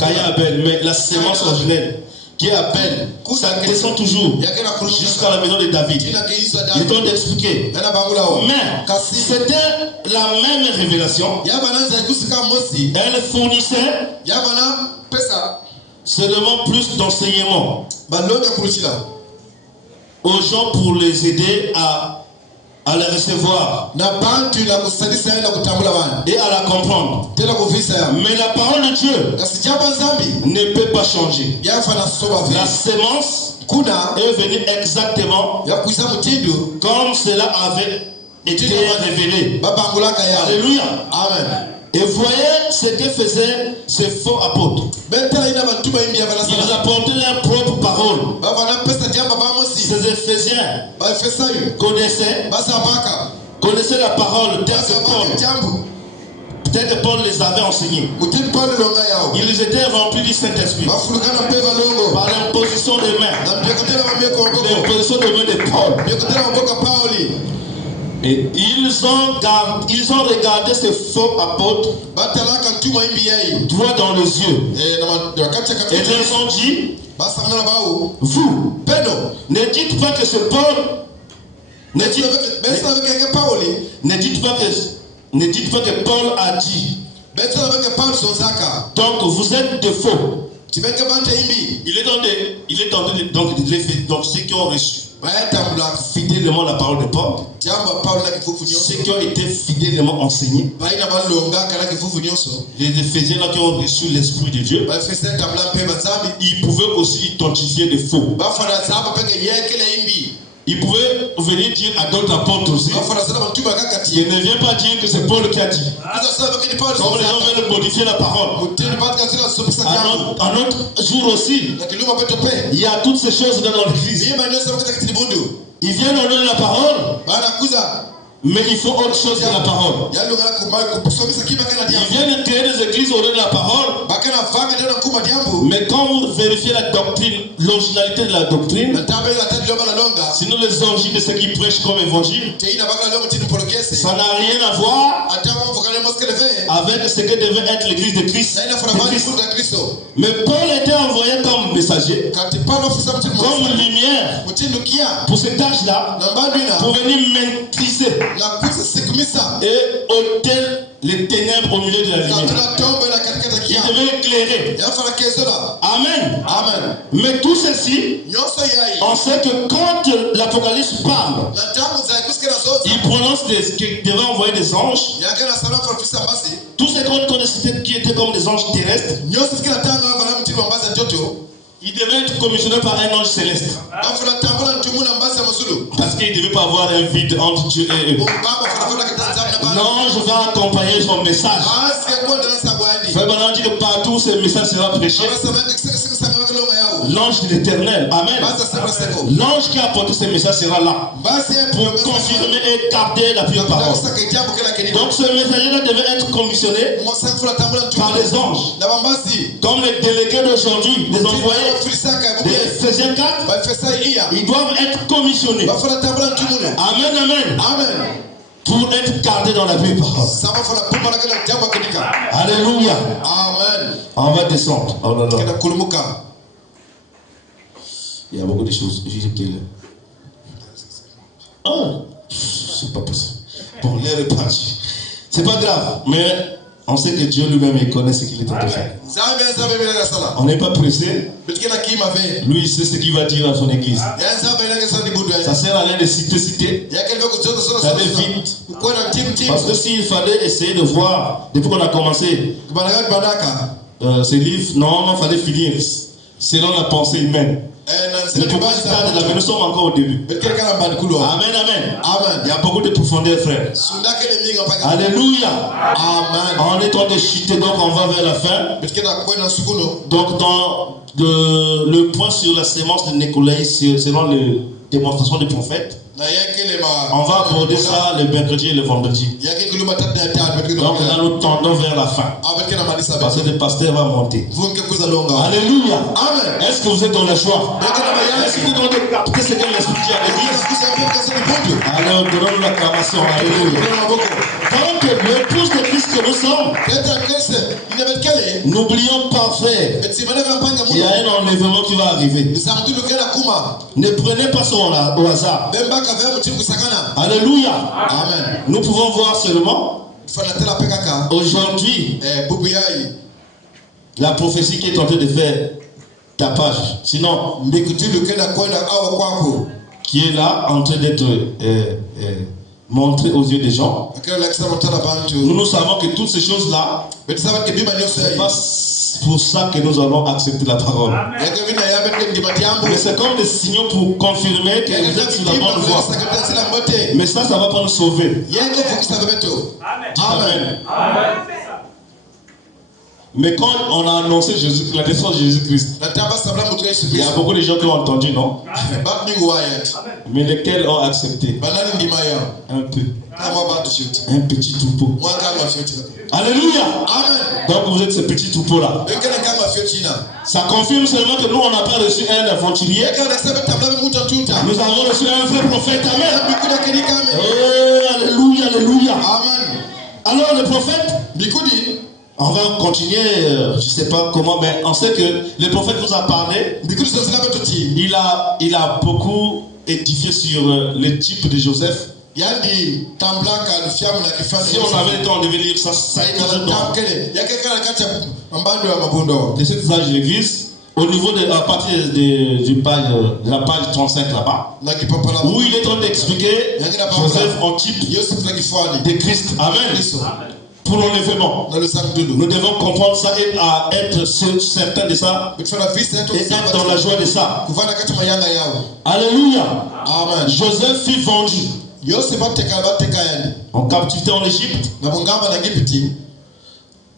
Caïn et Abel, mais la sémence originelle qui est Abel, ça descend toujours jusqu'à la maison de David. Il est temps d'expliquer. Mais c'était la même révélation. Elle fournissait seulement plus d'enseignements aux gens pour les aider à la recevoir et à la comprendre. Mais la parole de Dieu ne peut pas changer. La sémence est venue exactement comme cela avait été révélé. Alléluia. Amen. Et voyez ce que faisaient ces faux apôtres. Ils apportaient leur propre parole. Ces Éphésiens connaissaient la parole telle que Paul. Peut-être que Paul les avait enseignés. Ils étaient remplis du Saint-Esprit par l'imposition des mains. L'imposition des mains de Paul. Et ils ont regardé ces faux apôtres droit dans les yeux. Et ils ont dit, vous, ne dites pas que c'est Paul. Ne dites pas que Paul a dit. Donc vous êtes de faux. Il est dans ceux qui ont reçu fidèlement la parole de Paul, ceux qui ont été fidèlement enseignés, les Éphésiens qui ont reçu l'Esprit de Dieu, ils pouvaient aussi identifier des faux. Il pouvait venir dire à d'autres apôtres aussi. Il ne vient pas dire que c'est Paul qui a dit. Comme les gens veulent modifier la parole. Un autre jour aussi, il y a toutes ces choses dans l'église. Ils viennent au nom de la parole, mais il faut autre chose que la parole. Ils viennent créer des églises au nom de la parole, mais quand vous vérifiez la doctrine, l'originalité de la doctrine, sinon les origines de ce qui prêchent comme évangile, ça n'a rien à voir avec ce que devait être l'église de Christ. Mais Paul était envoyé comme messager, comme lumière, pour cet âge-là, pour venir maîtriser et ôter les ténèbres au milieu de la lumière. Il devait éclairer. Amen. Amen. Mais tout ceci, on sait que quand l'Apocalypse parle, il prononce qu'il devait envoyer des anges. Tous ces qu'on connaissait qui étaient comme des anges terrestres, il devait être commissionné par un ange céleste. Parce qu'il ne devait pas avoir un vide entre Dieu et eux. L'ange va accompagner son message. Frère Branham dit que partout ce message sera prêché. L'ange de l'Éternel. Amen. L'ange qui a apporté ce message sera là pour confirmer et garder la pure parole. Donc ce messager-là devait être commissionné par les anges. Comme les délégués d'aujourd'hui, les envoyés des Éphésiens 4, ils doivent être commissionnés. Amen, amen. Amen. Pour être gardés dans la pure parole. Alléluia. Amen. On va descendre. Oh là là. Il y a beaucoup de choses. Oh, c'est pas possible. Bon, l'air est parti. C'est pas grave, mais on sait que Dieu lui-même il connaît ce qu'il est en train de faire. On n'est pas pressé. Lui il sait ce qu'il va dire à son église. Ça sert à rien de citer. D'aller vite. Parce que s'il fallait essayer de voir, depuis qu'on a commencé ces livres, non, il fallait finir selon la pensée humaine. Nous sommes encore au début. Amen, amen. Il y a beaucoup de profondeur, frère. Alléluia. Amen. On est en train de chuter, donc on va vers la fin. Donc dans le point sur la sémence de Nicolaï, selon les démonstrations des prophètes, on va aborder ça le mercredi et le vendredi. Donc là nous tendons vers la fin. Parce que le pasteur va monter. Alléluia. Amen. Est-ce que vous êtes dans la joie? Est-ce que vous êtes dans le capter ce que l'Esprit dit à l'église? Alors donnons l'acclamation. Alléluia. Donc l'épouse de Christ que nous sommes, n'oublions pas, frère, il y a un enlèvement qui va arriver. Ne prenez pas ça au hasard. Alléluia. Amen. Nous pouvons voir seulement aujourd'hui la prophétie qui est en train de faire tapage. Sinon, qui est là en train d'être montré aux yeux des gens. Nous savons que toutes ces choses-là, c'est pas pour ça que nous allons accepter la parole. Mais c'est comme des signaux pour confirmer que vous êtes sur la bonne voie. Mais ça ne va pas nous sauver. Amen. Amen. Mais quand on a annoncé la naissance de Jésus-Christ, il y a beaucoup de gens qui ont entendu, non? Mais lesquels ont accepté? Un peu. Un petit troupeau. Alléluia. Donc vous êtes ce petit troupeau-là. Ça confirme seulement que nous, on n'a pas reçu un aventurier. Nous avons reçu un vrai prophète. Amen. Oh, alléluia, alléluia. Amen. Alors le prophète, on va continuer, je ne sais pas comment, mais on sait que le prophète nous a parlé. Il a beaucoup édifié sur le type de Joseph. Si on avait le temps de lire ça, ça est toujours dans. De cet âge de l'église, au niveau de à partir de la page 35 là-bas, où il est en train d'expliquer Joseph en type de Christ. Amen. Pour l'enlèvement. Nous devons comprendre ça et à être certains de ça et être dans la joie de ça. Alléluia. Amen. Joseph fut vendu en captivité en Égypte.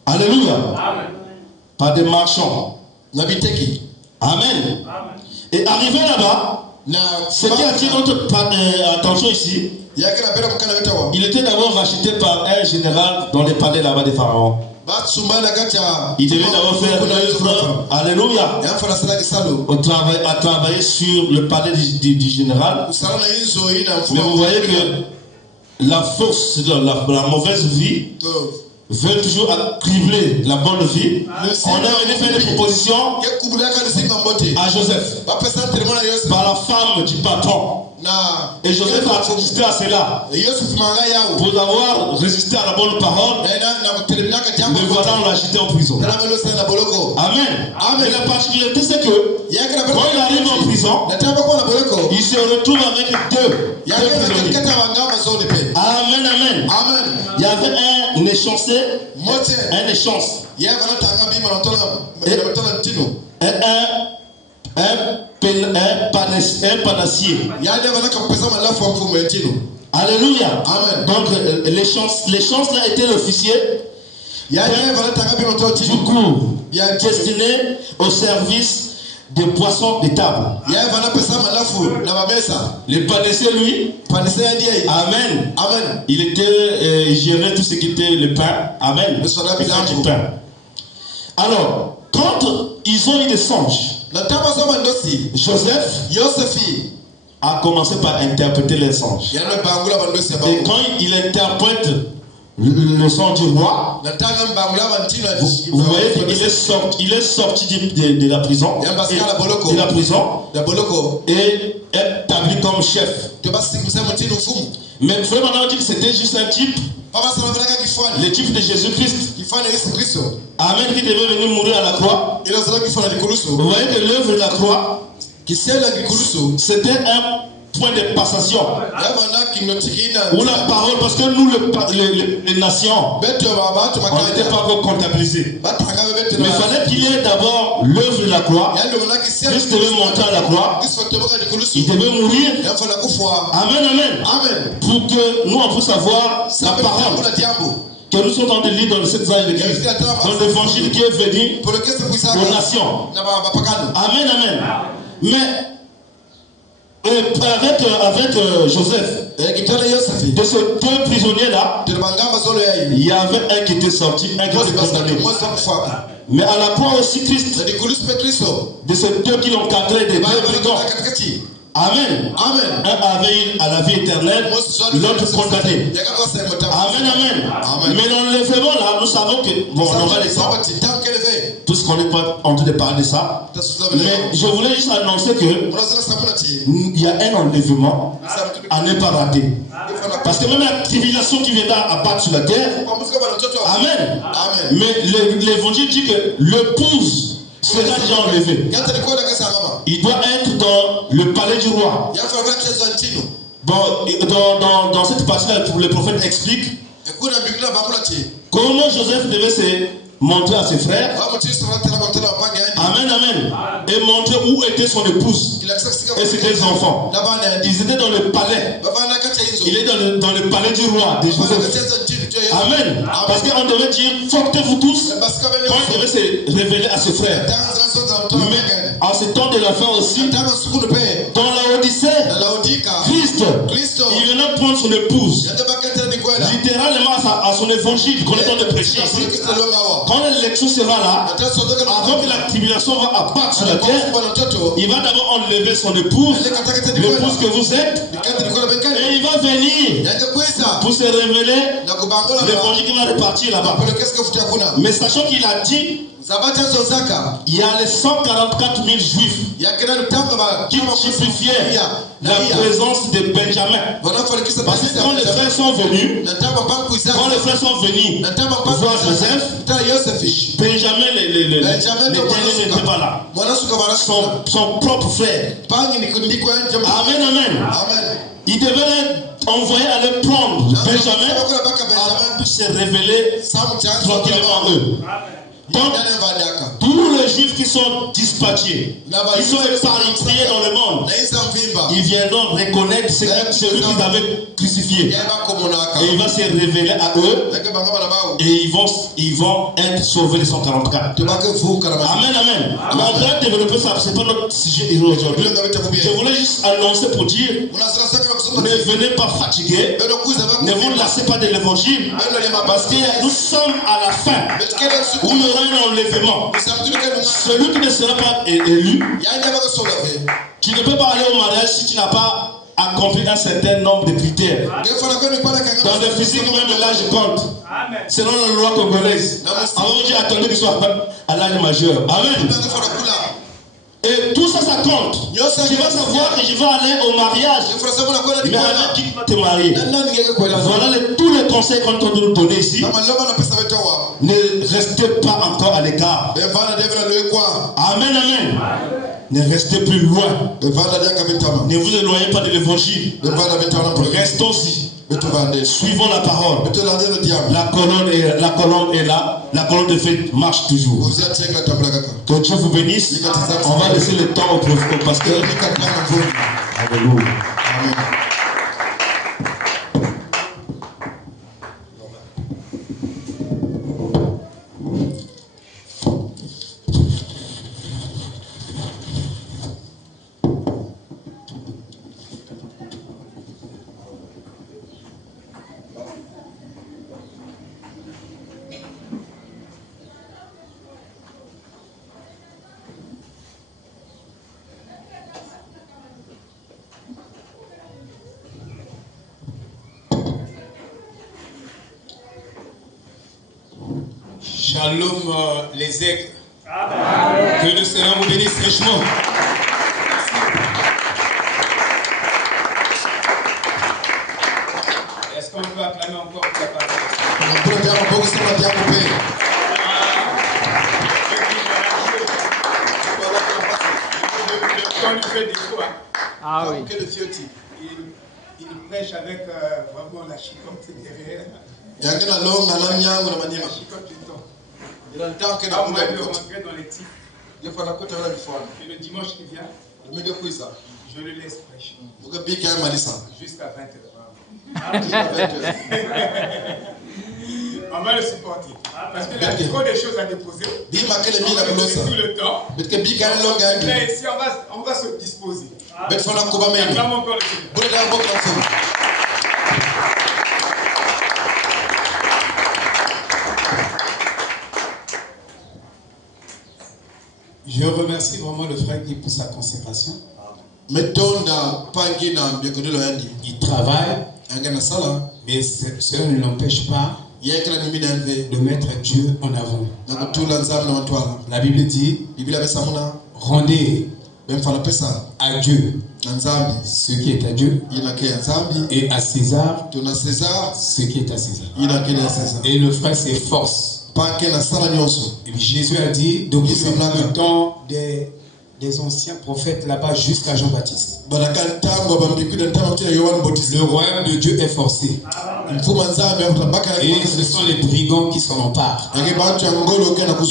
Alléluia. Amen. Par des marchands. Amen. Et arrivé là-bas, ce qui attire notre attention ici, il était d'abord racheté par un général dans les palais là-bas des pharaons. Il devait d'abord faire l'œuvre, alléluia, à travailler sur le palais du général. Mais vous voyez que la force, la mauvaise vie veut toujours cribler la bonne vie. On a venu faire des propositions à Joseph par la femme du patron. Et Joseph a résisté à cela. Pour avoir résisté à la bonne parole, mais voilà, on l'a jeté en prison. Amen. Amen. La particularité, c'est que quand il arrive en prison, il se retrouve avec deux prisonniers. Amen, amen. Il y avait un échancé, un échange. Un panassier. Alléluia. Amen. Donc l'échange là était l'officier du coup destiné au service des poissons de table. Le panassier lui, amen. Amen. Il était gérait tout ce qui était le pain. Amen. Le pain. Alors, quand ils ont eu des songes, Joseph a commencé par interpréter les songes. Et quand il interprète le songe du roi, vous voyez qu'il est sorti de la prison, et établi comme chef. Mais il faut maintenant dire que c'était juste un type, le type de Jésus-Christ. Amen, qui devait venir mourir à la croix. Vous voyez que l'œuvre de la croix, c'était un point de passation où la parole, parce que nous les nations, on n'était pas encore comptabilisés, mais il fallait qu'il y ait d'abord l'œuvre de la croix. Christ devait monter à la croix, il devait mourir. Amen, amen, pour que nous on puisse avoir la parole que nous sommes en train de lire dans le 7 ans de Christ, dans l'évangile qui est venu aux nations. Amen, amen. Mais avec Joseph, de ces deux prisonniers-là, il y avait un qui était sorti, un qui était condamné. Mais à la croix aussi, Christ, de ces deux qui l'ont cadré, des deux brigands. Amen. Amen. Un avait à la vie éternelle, l'autre condamné. Amen, amen. Mais dans l'enlèvement là, nous savons que, bon, on aura les temps, puisqu'on n'est pas en train de parler de ça. Mais je voulais juste annoncer que il y a un enlèvement à ne pas rater. Parce que même la tribulation qui viendra abattre sur la terre, amen. Mais l'évangile dit que l'épouse sera déjà enlevé. Il doit être dans le palais du roi. Bon, dans cette partie-là, le prophète explique comment Joseph devait se montrer à ses frères. Amen, amen. Et montrer où était son épouse et ses enfants. Ils étaient dans le palais. Il est dans le palais du roi de Joseph. Amen. Parce qu'on devait dire, fortez-vous tous. Quand il devait se révéler à ses frères. Mais en ce temps de la fin aussi, dans la Odyssée, Christ, il venait prendre son épouse. Littéralement à son évangile qu'on est en train de prêcher ici. Quand l'élection sera là, avant que la tribulation va abattre sur la terre, il va d'abord enlever son épouse, l'épouse que vous êtes, et il va venir pour se révéler l'évangile qui va repartir là-bas. Mais sachant qu'il a dit, il y a les 144 000 juifs qui typifiaient la présence de Benjamin. Parce que quand les frères sont venus, voir Joseph, Benjamin, les derniers n'étaient pas là. Son propre frère. Amen, amen. Il devait envoyer à les prendre Benjamin pour se révéler tranquillement à eux. Donc, tous les juifs qui sont dispatchés, qui sont éparpillés dans le monde, ils viendront reconnaître celui qu'ils avaient crucifié. Et il va se révéler à eux. Et ils vont être sauvés les 144. Amen, amen. Mais on peut développer ça, ce n'est pas notre sujet aujourd'hui. Je voulais juste annoncer pour dire, ne venez pas fatiguer, ne vous lassez pas de l'évangile, parce que nous sommes à la fin, où il y aura un enlèvement. Celui qui ne sera pas élu, tu ne peux pas aller au mariage si tu n'as pas accompli un certain nombre de critères. Dans le physique, même l'âge compte. Selon la loi congolaise. Avant, j'ai attendu qu'il soit à l'âge majeur. Amen. Et tout ça, ça compte. Tu vas savoir que je vais aller au mariage. Mais avec qui tu vas te marier? Voilà tous les conseils qu'on t'a donné ici. Ne restez pas encore à l'écart. Amen, amen. Ne restez plus loin. Ne vous éloignez pas de l'évangile. Restons-y. Suivons la parole. La colonne est là. La colonne de fête marche toujours. Que Dieu vous bénisse. On va laisser le temps au pasteur. Alléluia. Amen. Shalom les aigles. Amen. Que le Seigneur vous bénisse richement. Est-ce qu'on peut acclamer encore pour la parole? Ah oui. Il prêche avec vraiment la chicotte derrière. La chicotte du temps. Il a le temps que on va rentrer dans les titres. Et le dimanche qui vient, je le laisse prêcher. Jusqu'à 20h. On va le supporter. Parce qu'il y a trop de choses à déposer. On va tout le temps. Là, ici, on va se disposer. Acclame encore le Seigneur. Je remercie vraiment le frère Guy pour sa consécration. Il travaille, mais cela ne l'empêche pas de mettre Dieu en avant. La Bible dit, rendez à Dieu ce qui est à Dieu et à César ce qui est à César. Et le frère s'efforce. Jésus a dit, depuis le temps des anciens prophètes là-bas jusqu'à Jean-Baptiste, le royaume de Dieu est forcé. Et ce sont les brigands qui s'en emparent. Il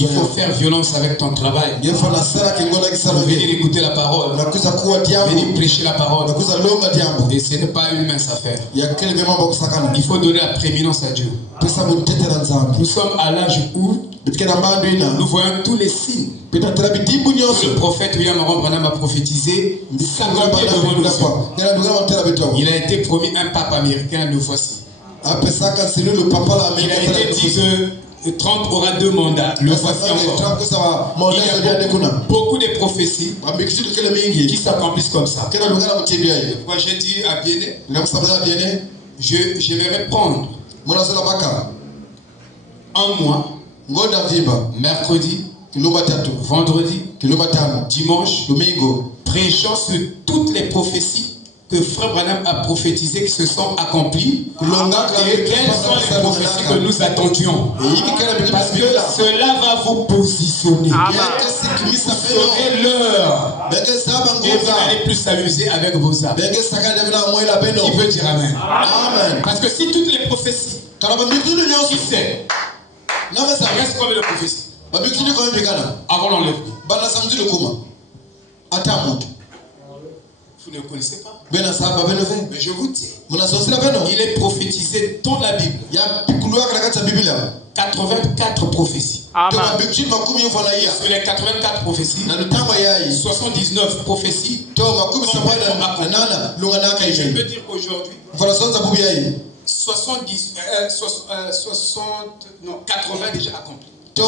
faut faire violence avec ton travail. Venir écouter la parole. Venir prêcher la parole. Et ce n'est pas une mince affaire. Il faut donner la prééminence à Dieu. Nous sommes à l'âge où nous voyons tous les signes. Le prophète William Aron Branham a prophétisé 50 pieds devant nous. Il a été promis un pape américain, le voici. Il a été dit que 30 aura 2 mandats. Le voici encore. Il y a beaucoup de prophéties qui s'accomplissent comme ça. Moi j'ai dit à Biéné, je vais reprendre un mois, mercredi, vendredi, dimanche, prêchant sur toutes les prophéties que Frère Branham a prophétisées qui se sont accomplies. Et quelles sont les prophéties que nous attendions? Parce que cela va vous positionner. Vous saurez l'heure. Et vous n'allez plus s'amuser avec vos âmes. Qui veut dire amen? Parce que si toutes les prophéties, qui sait? Reste combien de prophéties? Avant l'enlèvement. Vous ne connaissez pas. Mais je vous dis, il est prophétisé dans la Bible. Il y a 84 prophéties. Sur les 84 prophéties, 79 prophéties. Je peux dire qu'aujourd'hui, 80 déjà accomplis. Il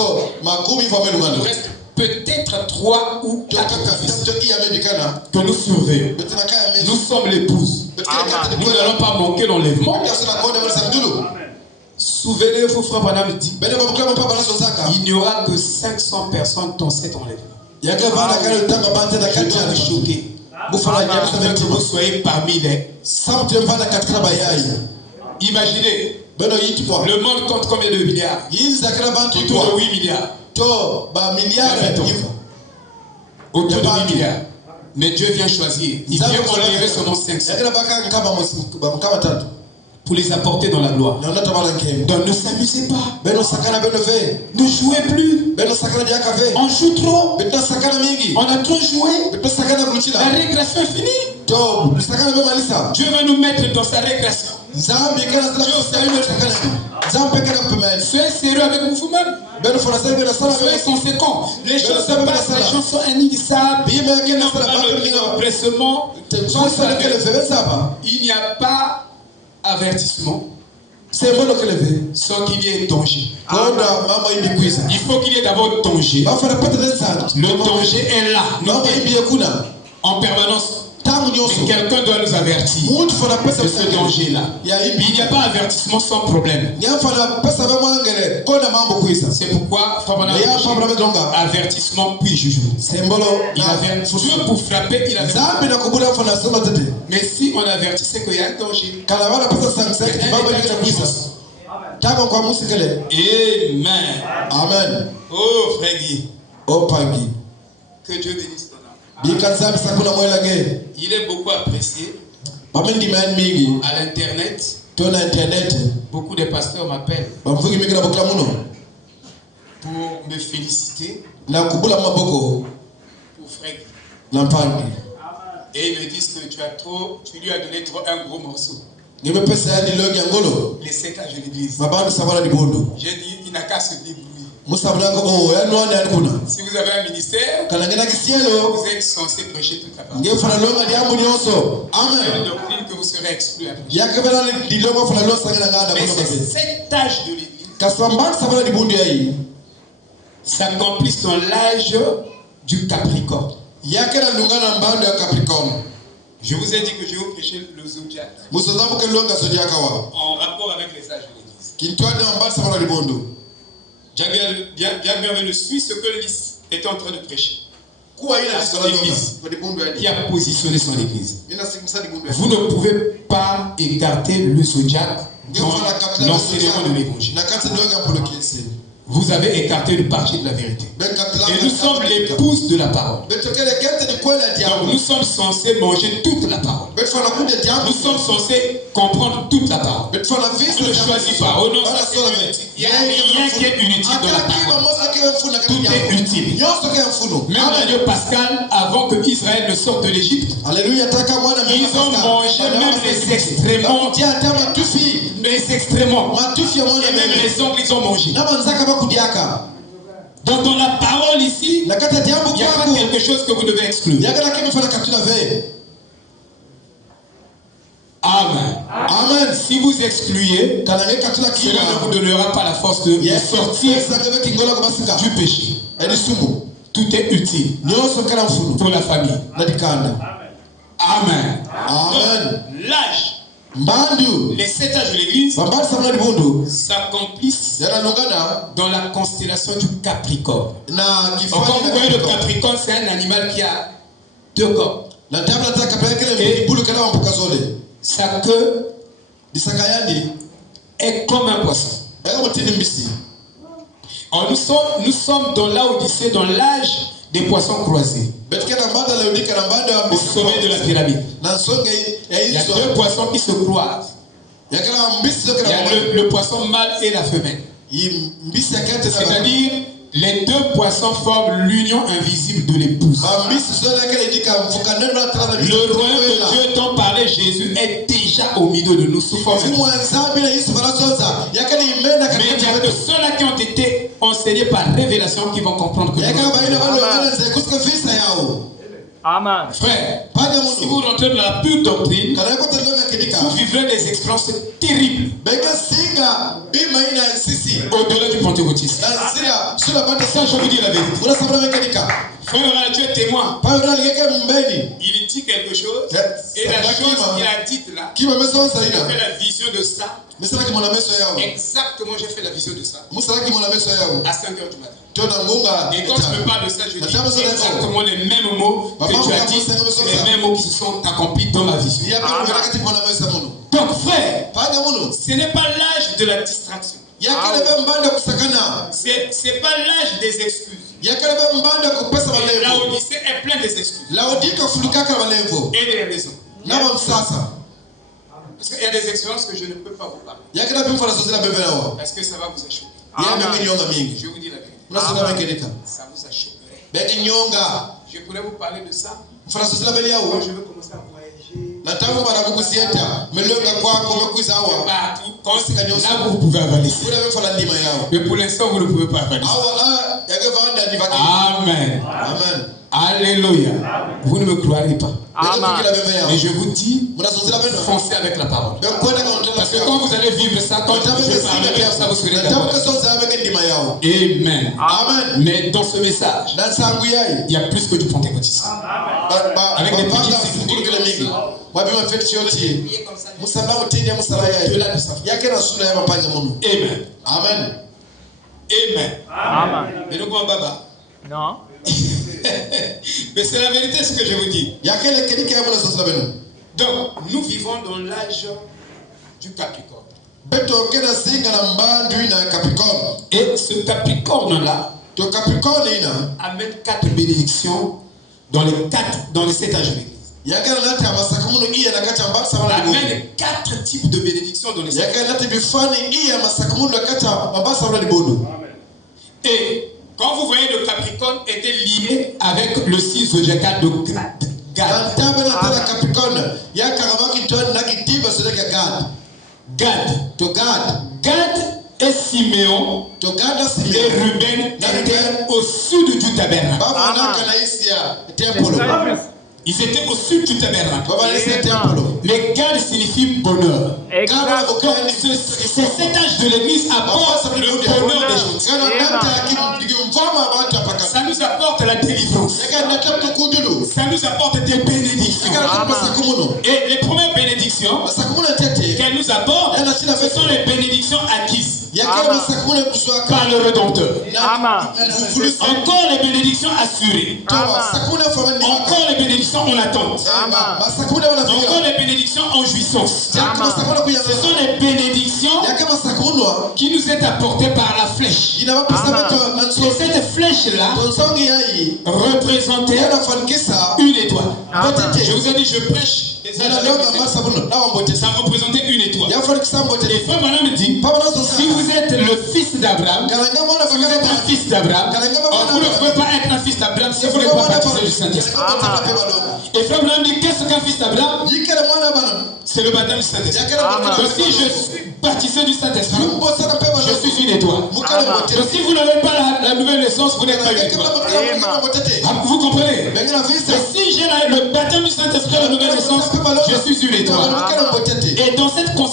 reste peut-être 3 ou 4 prophéties que nous surveillons. Nous sommes l'épouse. Nous n'allons pas manquer l'enlèvement. Souvenez-vous, Frère Branham dit, il n'y aura que 500 personnes dans cet enlèvement. Je dois vous choquer. Que vous soyez parmi les. Imaginez, le monde compte combien de milliards? Autour de 8 milliards. Autour de 8 milliards. Mais Dieu vient choisir. Il vient enlever seulement 500 pour les apporter dans la gloire. Donc ne s'amusez pas. Ne jouez plus. On joue trop. On a trop joué. La régression est finie. Dieu veut nous mettre dans sa régression. Soyez sérieux avec vous-même. Soyez conséquents. Les choses se passent, les gens sont inéglissables. Ils n'ont pas le pressement. Il n'y a pas avertissement sans qu'il y ait danger. Il faut qu'il y ait d'abord danger. Le danger est là, en permanence. Mais quelqu'un doit nous avertir de ce danger-là. Il n'y a pas avertissement sans problème. C'est pourquoi avertissement puis jugement. Il avertit Dieu pour frapper, il avertit. Mais si on avertissait qu'il y a un danger, Amen. Oh frère Guy. Que Dieu bénisse ton âme. Il est beaucoup apprécié à l'internet. Beaucoup de pasteurs m'appellent pour me féliciter pour frère Guy. Et ils me disent que tu lui as donné trop un gros morceau. Les sécages de l'église. J'ai dit, il n'a qu'à se débrouiller. Si vous avez un ministère, vous êtes censé prêcher toute la parole. C'est une doctrine que vous serez exclu à prêcher. Mais c'est cet âge de l'église s'accomplisse dans l'âge du Capricorne. Je vous ai dit que je vais vous prêcher le zodiaque en rapport avec les âges de l'église. Bien le suit ce que Lys était en train de prêcher. Qui a positionné son église. Vous ne pouvez pas écarter le zodiaque dans l'enseignement de l'évangile. Vous avez écarté une partie de la vérité. Et nous sommes l'épouse de la parole. Donc nous sommes censés manger toute la parole. Nous sommes censés comprendre toute la parole. On ne choisit pas. Oh non, ça c'est inutile. Il n'y a rien qui est inutile dans la parole. Tout est utile. Même le Dieu Pascal, avant que Israël ne sorte de l'Égypte, ils ont mangé même les excréments. Les excréments. Et même les ongles, ils ont mangé. Donc dans la parole ici, il n'y a pas quelque chose que vous devez exclure. Amen. Amen. Si vous excluez, cela ne vous donnera pas la force de sortir du péché. Tout est utile pour la famille. Amen. Amen. L'âge, les 7 âges de l'église s'accomplissent dans la constellation du Capricorne. Encore vous voyez, le Capricorne, c'est un animal qui a 2 corps. Et sa queue est comme un poisson. Alors nous sommes dans l'Odyssée, dans l'âge des poissons croisés. Au sommet de la pyramide. Il y a 2 poissons qui se croisent. Il y a le poisson mâle et la femelle. C'est-à-dire, les 2 poissons forment l'union invisible de l'épouse. Le royaume de Dieu dont parlait Jésus est déjà au milieu de nous sous forme. Mais il y a que ceux-là qui ont été enseignés par révélation qui vont comprendre que Amen. Frère, si vous rentrez dans la pure doctrine, vous vivrez des expériences terribles au-delà du pentecôtisme. Ça, je vous dis la vérité. Frère, tu es témoin. Il dit quelque chose et la chose qu'il a dite là, il a fait la vision de ça. Exactement, j'ai fait la vision de ça à 5 h du matin. Et quand je me parle de ça, je dis exactement les mêmes mots que tu as dit, les mêmes mots qui se sont accomplis dans ma vision. Donc frère, ce n'est pas l'âge de la distraction. C'est pas l'âge des excuses. L'Odyssée est plein des excuses. Et des raisons. Parce qu'il y a des expériences que je ne peux pas vous parler. Parce que ça va vous achever. Je vous dis la vérité. Ça vous achèverait. Je pourrais vous parler de ça. Quand je veux commencer à voyager. Là, vous pouvez avaler. Mais pour l'instant, vous ne pouvez pas avaler. Amen. Amen. Alléluia. Vous ne me croirez pas. Amen. Mais je vous dis, foncez avec la parole. Parce que quand vous allez vivre ça, quand je vais parler avec ça, vous serez d'accord. Amen. Amen. Mais dans ce message, il y a plus que du pentecôtisme. Avec des petites signes. Amen. Amen. Amen. Amen. Mais nous, Baba. Non. Mais c'est la vérité ce que je vous dis. Donc, nous vivons dans l'âge du Capricorne. Et ce Capricorne-là amène 4 bénédictions dans les 7 âges de l'Église. Il amène 4 types de bénédictions dans les 7 âges. Et quand vous voyez le Capricorne était lié avec le signe zodiacal de Gad. Gad et Siméon et Ruben étaient au sud du tabernacle. Ils étaient au sud du tabernacle. Les Gad signifie bonheur. C'est cet âge de l'église apporte le bonheur des choses. Ça nous apporte la délivrance. Ça nous apporte des bénédictions. Et les premières bénédictions qu'elle nous apporte, ce sont les bénédictions acquises par le Rédempteur. Encore les bénédictions assurées. Encore les bénédictions en attente. Encore les bénédictions en jouissance. Ce sont les bénédictions qui nous est apportées par la flèche. Et cette flèche-là représentait une étoile. Je vous ai dit, je prêche. Ça représentait une étoile. Et Frère Branham me dit, si vous êtes le fils d'Abraham, si vous êtes un fils d'Abraham, vous ne pouvez pas être un fils d'Abraham si vous n'êtes pas baptisé du Saint-Esprit. Et Frère Branham dit, qu'est-ce qu'un fils d'Abraham? C'est le baptême du Saint-Esprit. Donc si je suis baptisé du Saint-Esprit, je suis une étoile. Donc si vous n'avez pas la nouvelle naissance, vous n'êtes pas une étoile. Vous comprenez? Et si j'ai le baptême du Saint-Esprit, la nouvelle naissance, je suis une étoile.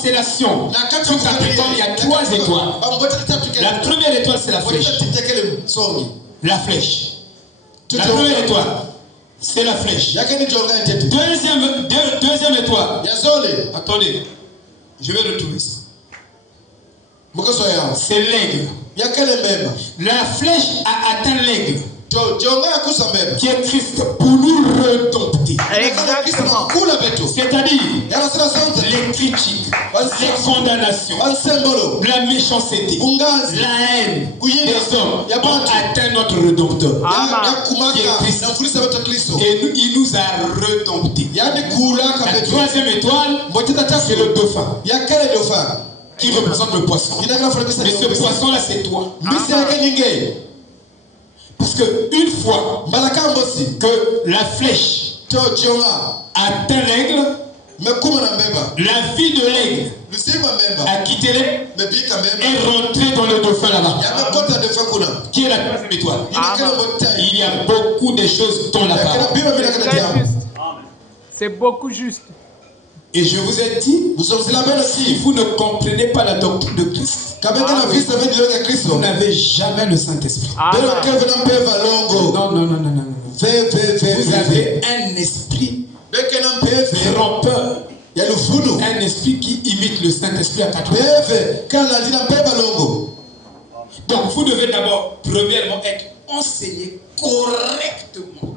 constellation, tout Capricorne, il y a 3 étoiles. La première étoile, c'est la flèche. La flèche. La première étoile, c'est la flèche. Deuxième étoile. Attendez, je vais retrouver ça. C'est l'aigle. La flèche a atteint l'aigle, qui est Christ, pour nous redompter. Exactement. C'est-à-dire les critiques, les condamnations, la méchanceté, la haine des hommes ont atteint notre Rédempteur, qui est Christ. Et il nous a redomptés. La troisième étoile, c'est le dauphin, qui représente le poisson. Mais ce poisson-là, c'est toi. Parce que une fois que la flèche atteint l'aigle, la vie de l'aigle a quitté l'aigle et rentré dans le dauphin là-bas, qui est la troisième étoile. Il y a beaucoup de choses dans la parole. C'est beaucoup juste. Et je vous ai dit, si vous ne comprenez pas la doctrine de Christ, vous n'avez jamais le Saint-Esprit. Non. Vous avez un esprit trompeur. Un esprit qui imite le Saint-Esprit à 4 heures. Donc vous devez d'abord, premièrement, être enseigné correctement.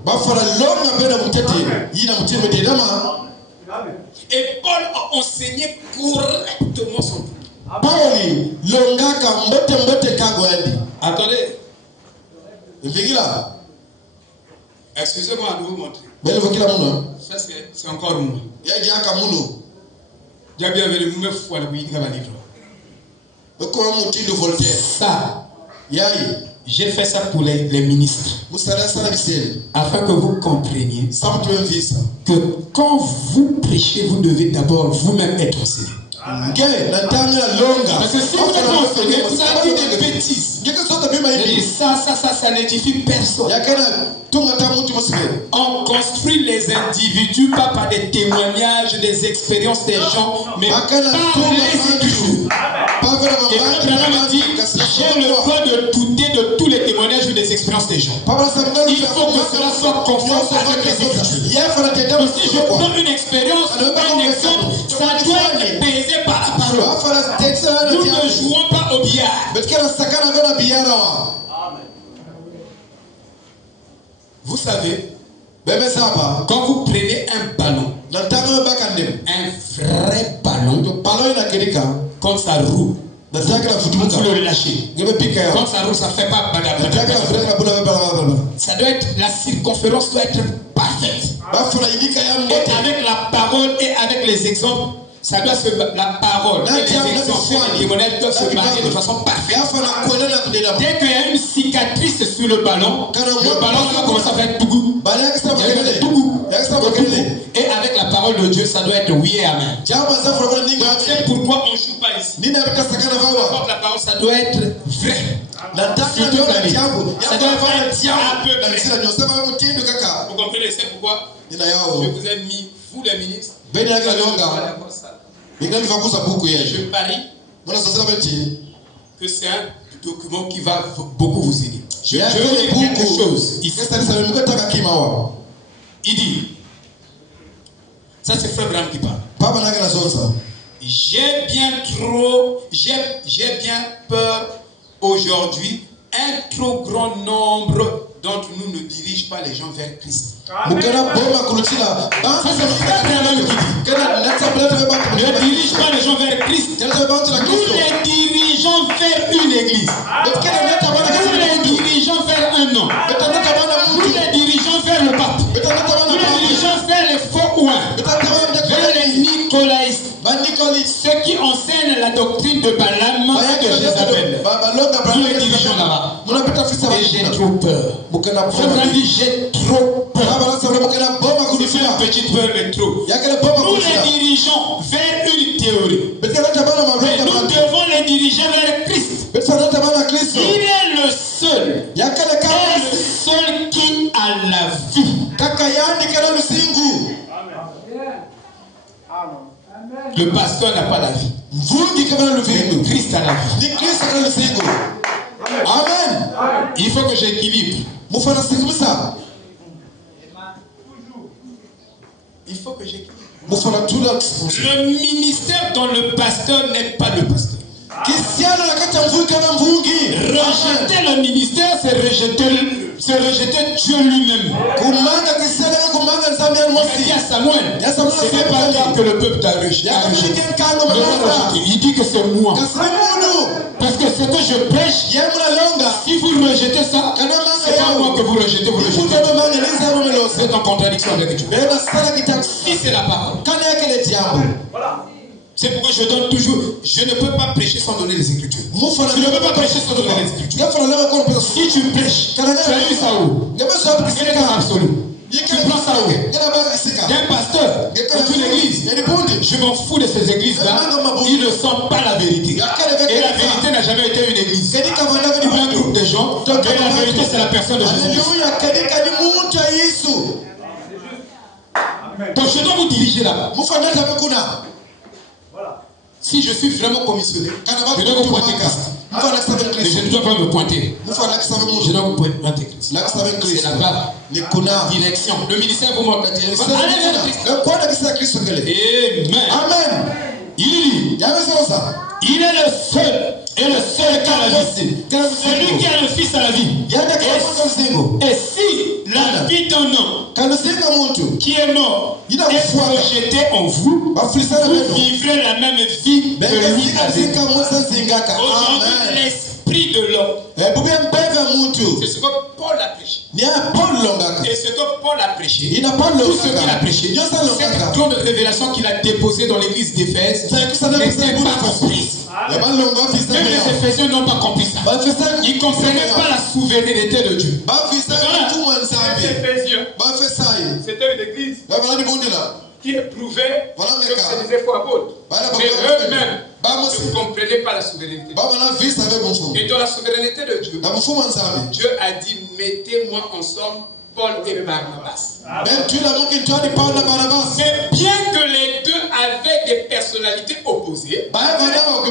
Et Paul a enseigné correctement son public. Attendez. Excusez-moi à vous montrer. Ça c'est encore moi. Ça, j'ai fait ça pour les ministres, afin que vous compreniez que quand vous prêchez, vous devez d'abord vous-même être enseigné. Parce que si vous êtes enseigné, vous avez dit des bêtises. Et ça n'édifie personne. On construit les individus pas par des témoignages, des expériences des gens, mais par les Écritures. Et quand me dit, j'ai le droit de douter de tous les témoignages ou des expériences des gens. Il faut que cela soit conforme avec les Écritures. Donc si je prends une expérience ou un exemple, ça doit être baisé par la parole. Nous ne jouons pas au billard. Vous savez, quand vous prenez un ballon, un vrai ballon, quand ça roule, vous le lâchez. Quand ça roule, ça ne fait pas bagarre. Ça doit être, la circonférence doit être parfaite. Et avec la parole et avec les exemples, ça doit la parole et les exemples et les témoignages doivent se marier de façon parfaite. Dès qu'il y a une cicatrice sur le ballon va commencer à faire tougou. Et avec la parole de Dieu, ça doit être oui et amen. C'est pourquoi on ne joue pas ici. La parole, ça doit être vrai. Sur toute la vie. Ça doit être un peu vrai. Vous comprenez, c'est pourquoi je vous ai mis, vous les ministres, je parie que c'est un document qui va beaucoup vous aider. Je vais dire quelque chose ici. Il dit, ça c'est Frère Branham qui parle. J'ai bien peur aujourd'hui, un trop grand nombre d'entre nous ne dirigent pas les gens vers Christ. Ça c'est Frère Branham qui dit. Ne dirige pas les gens vers Christ. Nous les dirigeons vers une église. Nous les dirigeons vers un homme. Nous les dirigeons vers le pape. Nous les dirigeons vers les faux ouins, vers les nicolaïstes, ceux qui enseignent la doctrine de Balaam et de Jézabel. Nous les dirigeons là-bas. Et j'ai trop peur. Je dis j'ai trop peur. C'est une petite peur, mais trop. Nous les dirigeons vers une théorie. Mais nous devons les diriger vers Christ. Il est le seul. Il est le seul qui a la vie. Le pasteur n'a pas la vie. Christ a la vie. Amen. Il faut que j'équilibre. Il faut que j'équilibre. Le ministère dans le pasteur n'est pas le pasteur. Rejeter le ministère, c'est rejeter Dieu lui-même. Il dit à Samuel, ce n'est pas toi que le peuple t'a rejeté. Il dit que c'est moi. Parce que ce que je prêche, si vous rejetez ça, c'est pas moi que vous rejetez, vous rejetez. Vous êtes en contradiction avec Dieu. Si c'est la parole. C'est pourquoi je donne toujours. Je ne peux pas prêcher sans donner les Écritures. Je ne peux pas prêcher sans donner les Écritures. Si tu prêches, tu as eu ça où? Quel est l'absolu? Tu prends ça où? Un pasteur, dans une église. Je m'en fous de ces églises-là. Ils ne sont pas la vérité. Et la vérité n'a jamais été une église. Il y a un groupe de gens, mais la vérité c'est la personne de Jésus. Donc je dois vous diriger là-bas. Si je suis vraiment commissionné, je dois vous pointer Christ. Mais je ne dois pas me pointer. Je dois vous pointer Christ. C'est la barre. Direction. Le ministère vous montre la direction. Amen. Il est le seul et le seul qui a la vie. Celui qui a le Fils a la vie. Et si la vie d'un homme qui est mort est projetée en vous, vous vivrez la même vie que lui a vécu. Aujourd'hui, l'esprit de l'homme, c'est ce que Paul a prêché. Et ce que Paul a prêché, tout ce qu'il a prêché, cette grande révélation qu'il a déposée dans l'église d'Éphèse n'était pas comprise. Même les Éphésiens n'ont pas compris ça. Ils ne comprenaient pas la souveraineté de Dieu. C'était une église qui éprouvait que c'est des efforts apôtres. Mais eux-mêmes ne comprenaient pas la souveraineté. Et dans la souveraineté de Dieu, Dieu a dit, mettez-moi ensemble Paul et Barnabas. Mais bien que les deux avaient des personnalités opposées,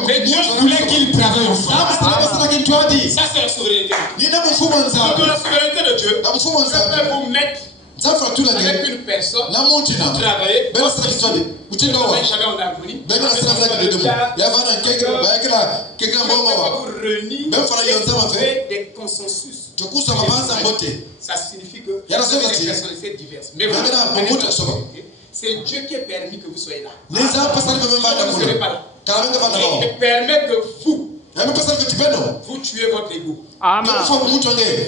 mais Dieu voulait qu'ils travaillent ensemble. Ça c'est la souveraineté. Donc dans la souveraineté de Dieu, Dieu peut vous mettre avec une personne, vous travaillez, vous ne travaillez jamais en harmonie. Vous réunissez des consensus. Ça signifie que vous avez des personnalités diverses. Mais c'est Dieu qui a permis que vous soyez là. Vous ne serez pas là. Il permet que vous tuez votre ego. Amen.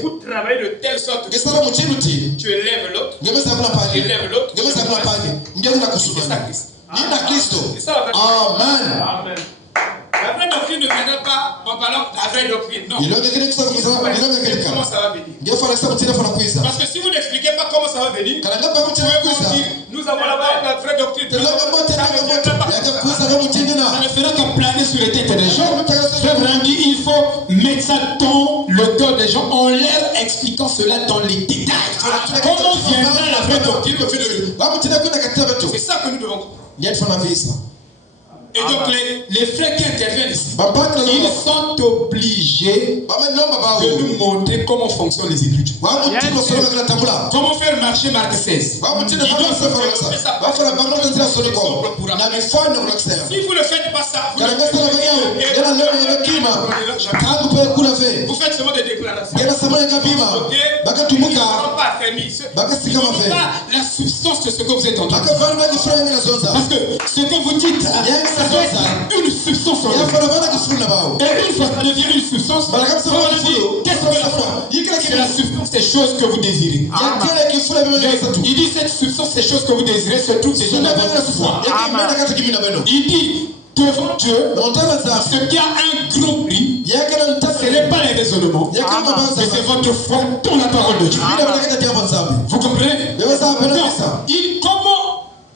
Vous travaillez de telle sorte que tu élèves l'autre, tu élèves l'autre, c'est ça Christ. C'est ça la vraie doctrine. Amen. La vraie doctrine ne viendra pas en parlant de la vraie doctrine. Non. Comment ça va venir? Parce que si vous n'expliquez pas comment ça va venir, vous pouvez dire nous avons la vraie doctrine. Ça ne fera qu'à planer sur les têtes des gens. Il faut mettre ça dans le cœur des gens en leur expliquant cela dans les détails. Comment viendra la vraie doctrine? C'est ça que nous devons comprendre. Et donc les frères qui interviennent ici, ils sont obligés de nous montrer comment fonctionnent les Écritures. Comment faire marcher Marc 16. Ils doivent faire ça. Si vous ne faites pas ça, vous faites seulement des déclarations. Ils ne seront pas affermis. Ils n'ont pas la substance de ce que vous êtes en train de dire. Parce que ce que vous dites, ça doit être une substance en vous. Et une fois que ça devient une substance, qu'est-ce que la foi? C'est la substance des choses que vous désirez. Il dit cette substance, ces choses que vous désirez se trouve déjà dans votre foi. Il dit devant Dieu, ce qui a un gros prix, ce n'est pas les raisonnements, mais c'est votre foi dans la parole de Dieu. Vous comprenez?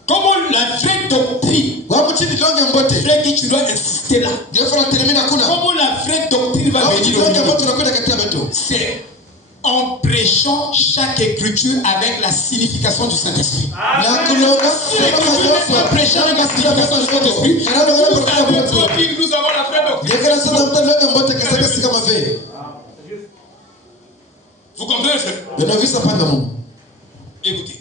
Comment la vraie doctrine, frère qui tu dois insister là, comment la vraie doctrine va venir au niveau? C'est en prêchant chaque écriture avec la signification du Saint-Esprit. Si l'écriture n'est pas prêchée avec la signification du Saint-Esprit, nous avons la vraie doctrine. Vous comprenez, frère? Écoutez.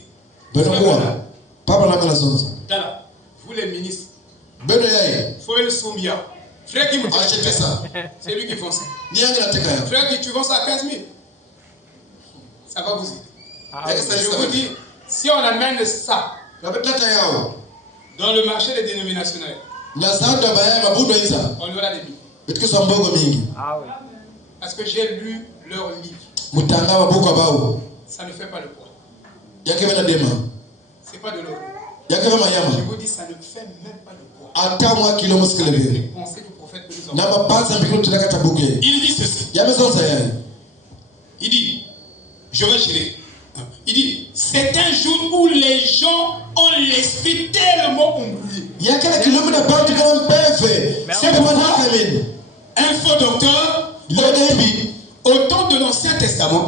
Vous les ministres. Foel Soumbia. Frère qui me dit c'est lui qui fonce. Frère qui tu vends ça à 15 000. Ça va vous aider. Je vous dis, si on amène ça dans le marché des dénominationnels, on aura des millions. Parce que j'ai lu leur livre. Ça ne fait pas le poids. C'est pas de l'or. Je vous dis, ça ne fait même pas le poids. Les pensées du prophète que nous avons. Il dit ceci. Il dit, je vais gérer. Il dit, c'est un jour où les gens ont l'esprit tellement embrouillé. C'est pourquoi un faux docteur, au temps de l'Ancien Testament,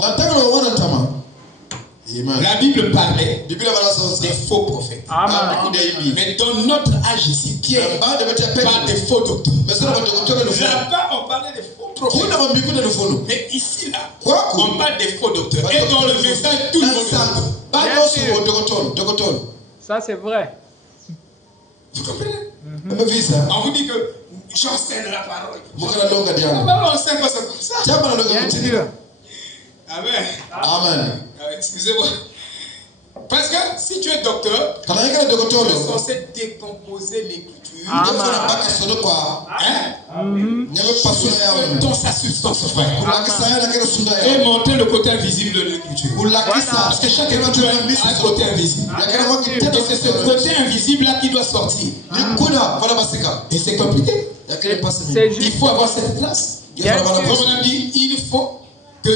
la Bible parlait des faux prophètes. Mais dans notre âge ici, Pierre parle des faux docteurs. Là-bas, on parlait des faux prophètes. Mais ici, là, on parle des faux docteurs. Et dans le message, tout le monde est. Ça, c'est vrai. Vous comprenez? On vous dit que j'enseigne la parole. On enseigne pas ça comme ça. Bien sûr. Amen. Amen. Excusez-moi. Parce que si tu es docteur, tu es censé décomposer l'écriture. Dans sa substance, frère. Et montrer le côté invisible de l'écriture. Parce que chaque écriture a un côté invisible. Et c'est ce côté invisible-là qui doit sortir. Et c'est compliqué. Il faut avoir cette place. Comme on a dit, il faut que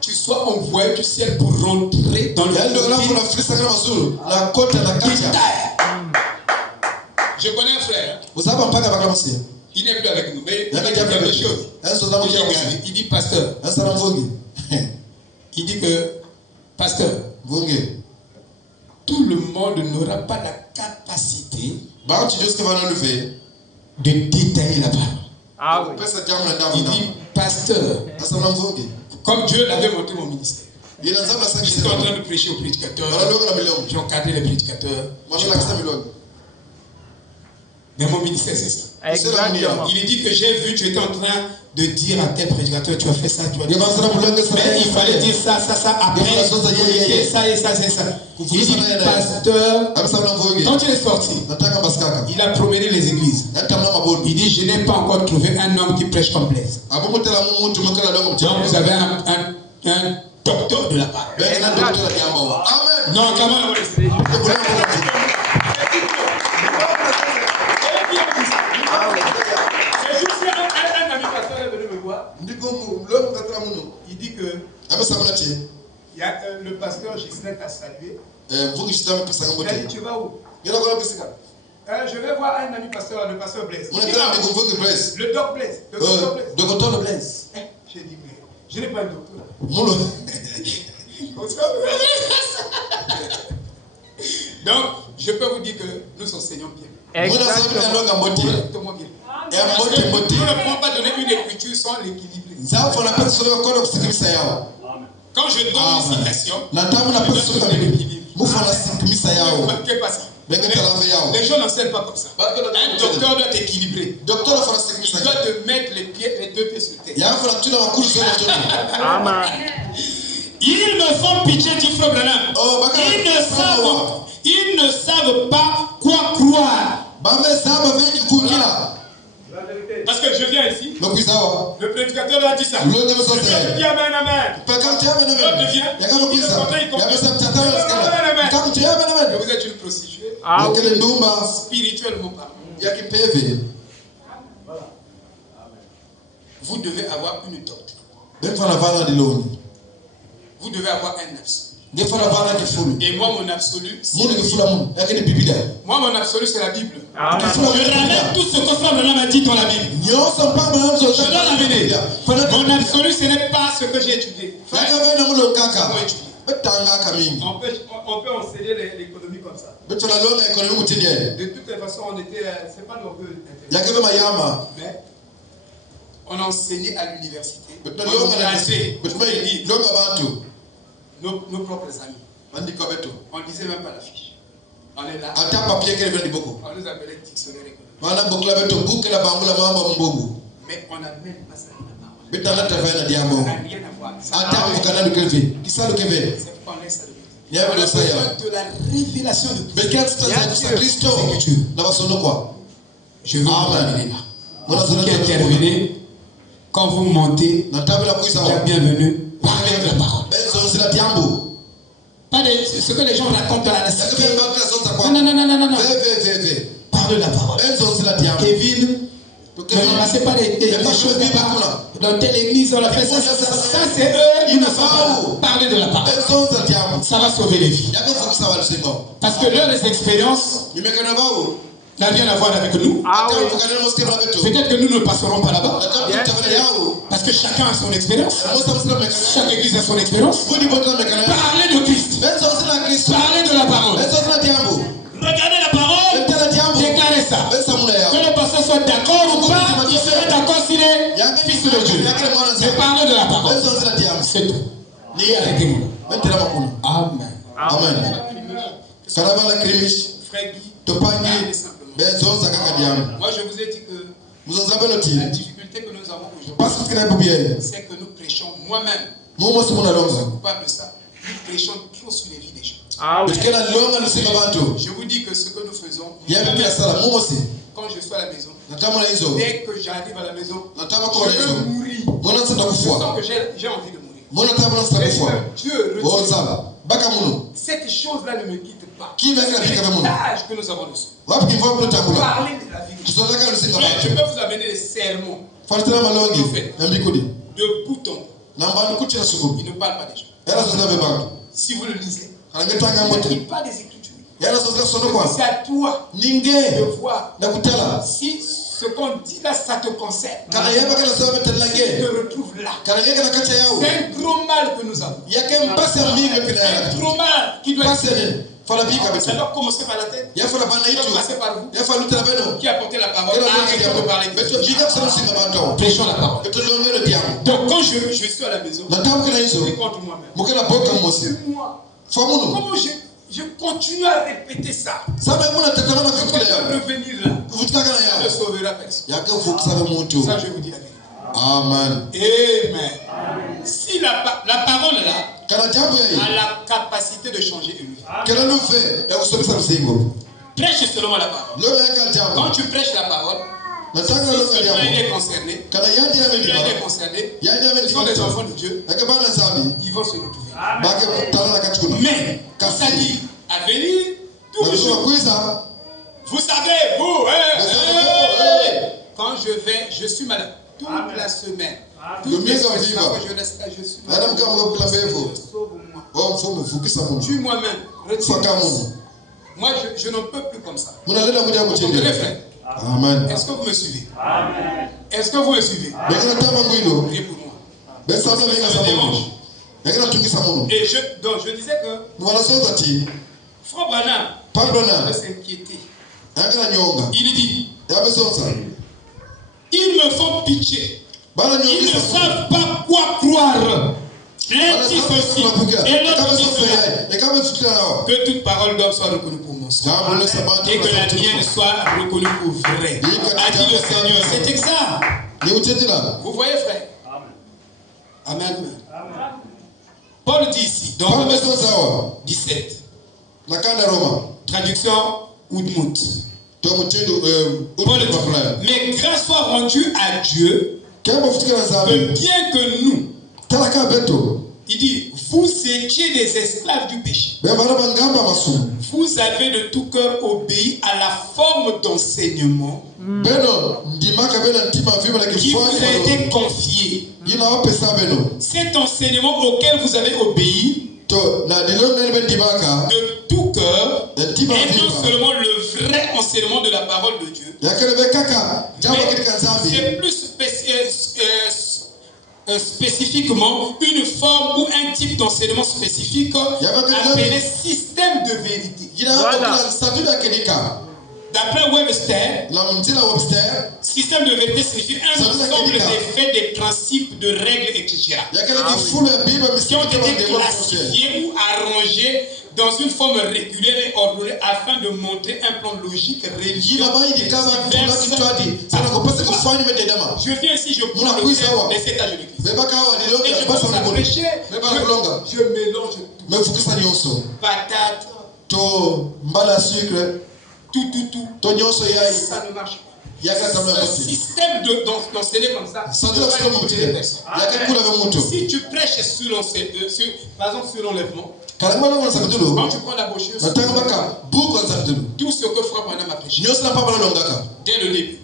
tu sois envoyé du ciel pour rentrer dans le détail. Je connais un frère. Il n'est plus avec nous, mais il dit quelque chose. Il dit pasteur. Il dit que pasteur, tout le monde n'aura pas la capacité de détailler la parole. Il dit pasteur. Comme Dieu l'avait montré mon ministère. J'étais en train de prêcher aux prédicateurs. J'ai encadré les prédicateurs. Mais mon ministère, c'est ça. Il dit que j'ai vu, tu étais en train de dire à tes prédicateurs, tu as fait ça, tu as dit ça. Mais il fallait dire ça, après. Ça et ça, c'est ça. Il dit, pasteur, quand il est sorti, il a promené les églises. Il dit, je n'ai pas encore trouvé un homme qui prêche comme Blaise. Donc vous avez un docteur de la parole. Non, comment il dit que il y a le pasteur Gislain t'a salué. Il a dit, tu vas où? Je vais voir un ami pasteur, le pasteur Blaise. Le doc Blaise. Le docteur Blaise. J'ai dit, mais je n'ai pas un docteur. Donc, je peux vous dire que nous enseignons bien. Exactement. Bien. Parce que nous ne pouvons pas donner une écriture sans l'équilibrer. Quand je donne une citation, je donne l'équilibre. Ne marquez pas ça. Les gens n'enseignent pas comme ça. Un docteur doit t'équilibrer. Il doit te mettre les deux pieds sur terre. Amen. Ils me font pitié, dit Frère Branham. Ils ne savent pas quoi croire. Parce que je viens ici, le prédicateur a dit ça. Je viens, je dis amen, amen. L'autre vient, il dit le contraire, il comprend. Vous êtes une prostituée. Spirituellement parlant. Vous devez avoir une doctrine. Vous devez avoir un absolu. Et moi, mon absolu, c'est la Bible. Je ramène tout ce que Frère Branham a dit dans la Bible. Je dois l'amener. Mon absolu, ce n'est pas ce que j'ai étudié. Frère, On peut enseigner l'économie comme ça. De toute façon, c'est pas l'orgueil. Mais on a enseigné à l'université. Nos propres amis. On ne disait même pas la fiche. On est là. On nous appelait dictionnaire économique. Mais on n'a même pas ça. On n'a rien à voir. C'est pourquoi on laisse ça. Il y a besoin de la révélation de Christ. Je veux vous amener là. Vous qui intervenez, quand vous montez, bienvenue, parlez de la parole. Pas de ce que les gens racontent dans la cité. Non. Parlez de la parole. Kevin, ne ramassez pas des choses dans telle église, on a fait ça. Ça, c'est eux, ils ne sont pas. Parlez de la parole. Ça va sauver les vies. Parce que leurs expériences n'a rien à voir avec nous. Peut-être que nous ne passerons pas là-bas. Parce que chacun a son expérience. Chaque église a son expérience. Parlez de Christ. Parlez de la parole. Regardez la parole. Déclarez ça. Que le pasteur soit d'accord ou pas, il sera d'accord s'il est fils de Dieu. Mais parlez de la parole. C'est tout. Arrêtez-moi. Amen. Amen. Moi, je vous ai dit que la difficulté que nous avons aujourd'hui, c'est que nous prêchons moi-même. Je suis coupable de ça. Nous prêchons trop sur les vies des gens. Je vous dis que ce que nous faisons, quand je suis à la maison, dès que j'arrive à la maison, je veux mourir. Je sens que j'ai envie de mourir. Dieu retire. Cette chose-là ne me quitte pas. C'est l'âge que nous avons reçu. Parler de la vie. Je peux vous amener des sermons. De bout en bout. Il ne parle pas des gens. Si vous le lisez, il ne lit pas des Écritures. C'est à toi de voir si ce qu'on dit là, ça te concerne. Tu te retrouves là. C'est un gros mal que nous avons. Un gros mal qui doit être. Ça doit commencer par la tête. Ça doit passer par vous. Qui a porté la parole. Arrêtons de parler. Prêchons la parole. Donc quand je suis à la maison, je suis contre moi-même. Comment je continue à répéter ça. Je peux revenir là. Je ne sauverai personne. Ça, je vous dis la vérité. Amen. Amen. Si la parole là a la capacité de changer une vie. Prêche seulement la parole. Quand tu prêches la parole, si celui-là est concerné, celui-là est concerné, ce sont des enfants de Dieu, ils vont se retrouver. Mais, quand ça dit à venir, tous les jours, vous savez, quand je suis malade, toute la semaine, toutes les semaines, je reste là, je suis malade. Sauve-moi. Tu moi-même, retire-moi. Moi, je n'en peux plus comme ça. Vous comprenez, frère? Amen. Est-ce que vous me suivez? Amen. Est-ce que vous me suivez? Priez pour moi. Ça me dérange. Et je disais que Frère Branham ne s'inquiéter. Il dit, ils me font pitié. Ils ne savent pas quoi croire. L'un dit ceci et l'autre dit cela. Que toute parole d'homme soit reconnue pour mon sang. Et que la mienne soit reconnue pour vraie. A dit le Seigneur. C'est exact. Vous voyez, frère? Amen. Paul dit ici, dans 17. Traduction Oudmout. Paul dit, mais grâce soit rendue à Dieu, que bien que nous, il dit, vous étiez des esclaves du péché. Vous avez de tout cœur obéi à la forme d'enseignement qui vous a été confié. Cet enseignement auquel vous avez obéi de tout cœur est non seulement le vrai enseignement de la parole de Dieu, mais c'est plus spécifiquement une forme ou un type d'enseignement spécifique appelé système de vérité. D'après Webster, système de vérité signifie un ensemble des faits, des principes, de règles, etc. qui ont été classifiés ou arrangés dans une forme régulière et ordonnée afin de montrer un plan logique religieux. Je viens ici, je prends le thème des 7 âges de l'Église. Et je commence à prêcher, je mélange tout. Patate, tout. Ça ne marche pas. Ce système d'enseigner comme ça, si tu prêches par exemple sur l'enlèvement, quand tu prends la brochure, tout ce que Frère Branham a prêché, dès le début,